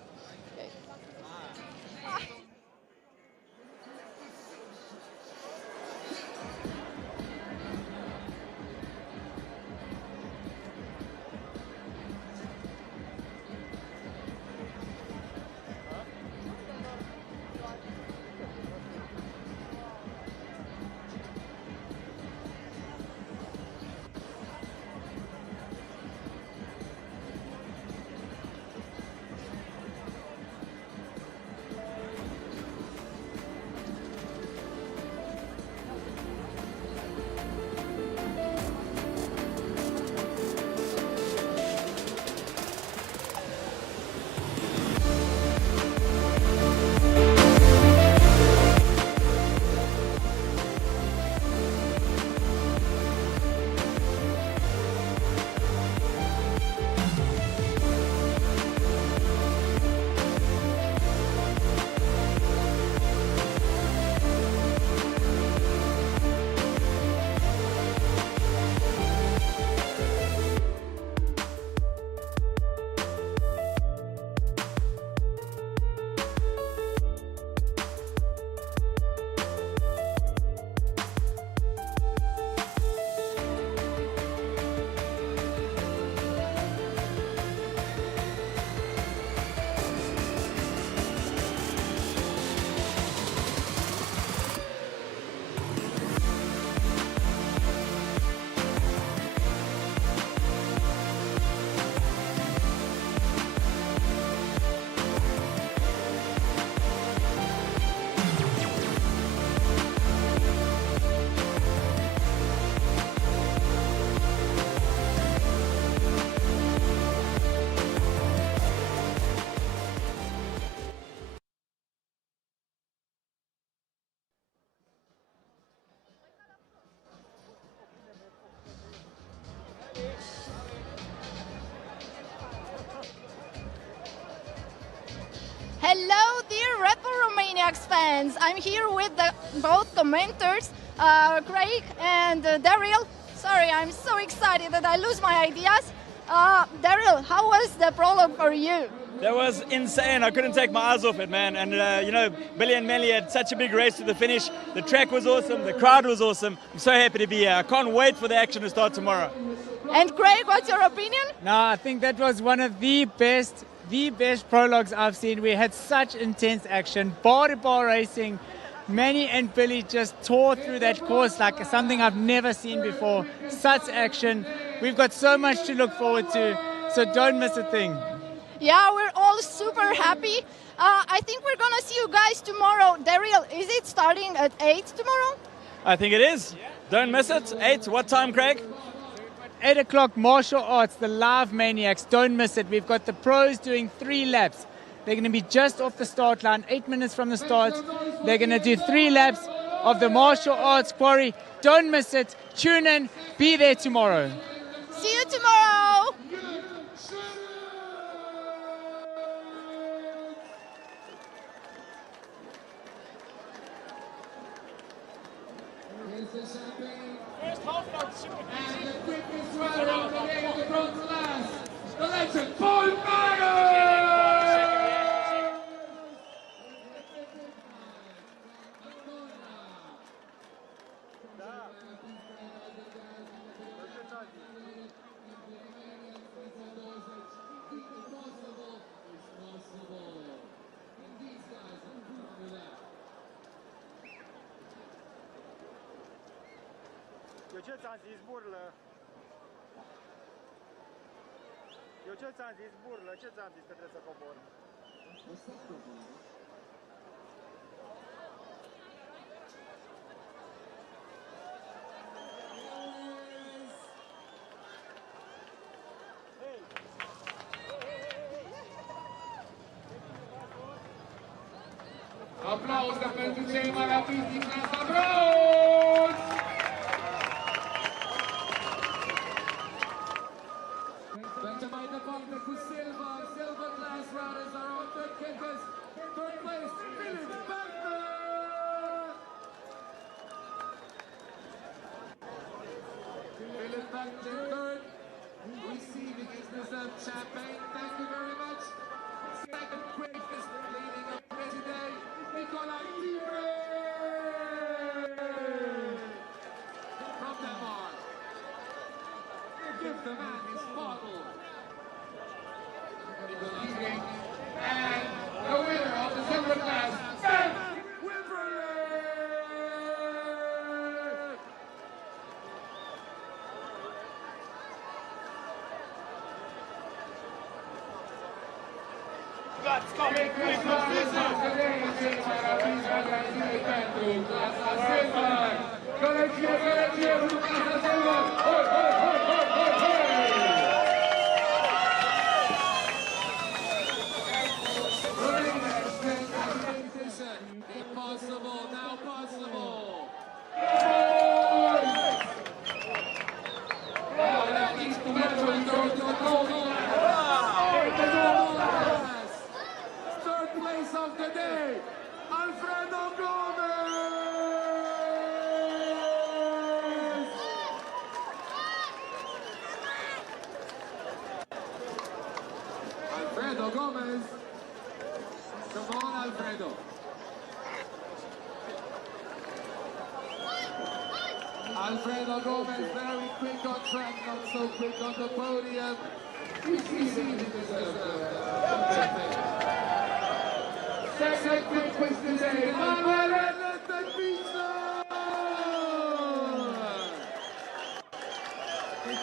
Romaniacs fans. I'm here with both commenters, Craig and Daryl. Sorry, I'm so excited that I lose my ideas. Daryl, how was the prologue for you? That was insane. I couldn't take my eyes off it, man. And, you know, Billy and Melly had such a big race to the finish. The track was awesome. The crowd was awesome. I'm so happy to be here. I can't wait for the action to start tomorrow. And Craig, what's your opinion? No, I think that was one of the best prologues I've seen. We had such intense action, bar-to-bar racing. Manny and Billy just tore through that course like something I've never seen before. Such action. We've got so much to look forward to, so don't miss a thing. Yeah, we're all super happy. I think we're gonna see you guys tomorrow. Daryl, is it starting at 8 tomorrow? I think it is. Don't miss it. 8, what time, Craig? 8 o'clock, martial arts, the live maniacs. Don't miss it. We've got the pros doing 3 laps. They're going to be just off the start line, 8 minutes from the start. They're going to do 3 laps of the martial arts quarry. Don't miss it. Tune in. Be there tomorrow. See you tomorrow. Eu ce ți-am zis, burlă? Ce ți-am zis că trebuie să cobor? Aplauze pentru cei mai rapizi din clasa bronz! Mergem mai departe cu Silva Class Riders are on third kickers. In third place, Philip Becker! Philip Becker third, receiving his deserved champagne. Thank you very much. Second place is leading up today, Nikolai Libre! From Denmark. Give the man his bottle. And the winner of the silver class, Ben Weber! That's coming quick from Alfredo Gomez. Come on, Alfredo. Alfredo Gomez, very quick on track, not so quick on the podium. Second quick was today, Manuel Pizza!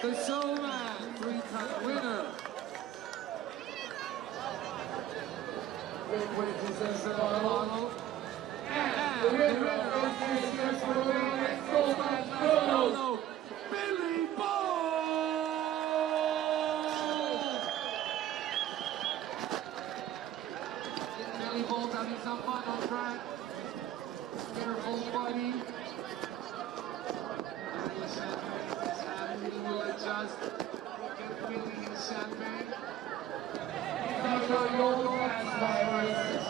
The showman, 3-time winner. With possession of the bottle. And the winner of this year's Romanian Gold, Billy Ball! Billy Ball having some fun on track. Careful, buddy. He will adjust. Get Billy his champagne. These are your last drivers.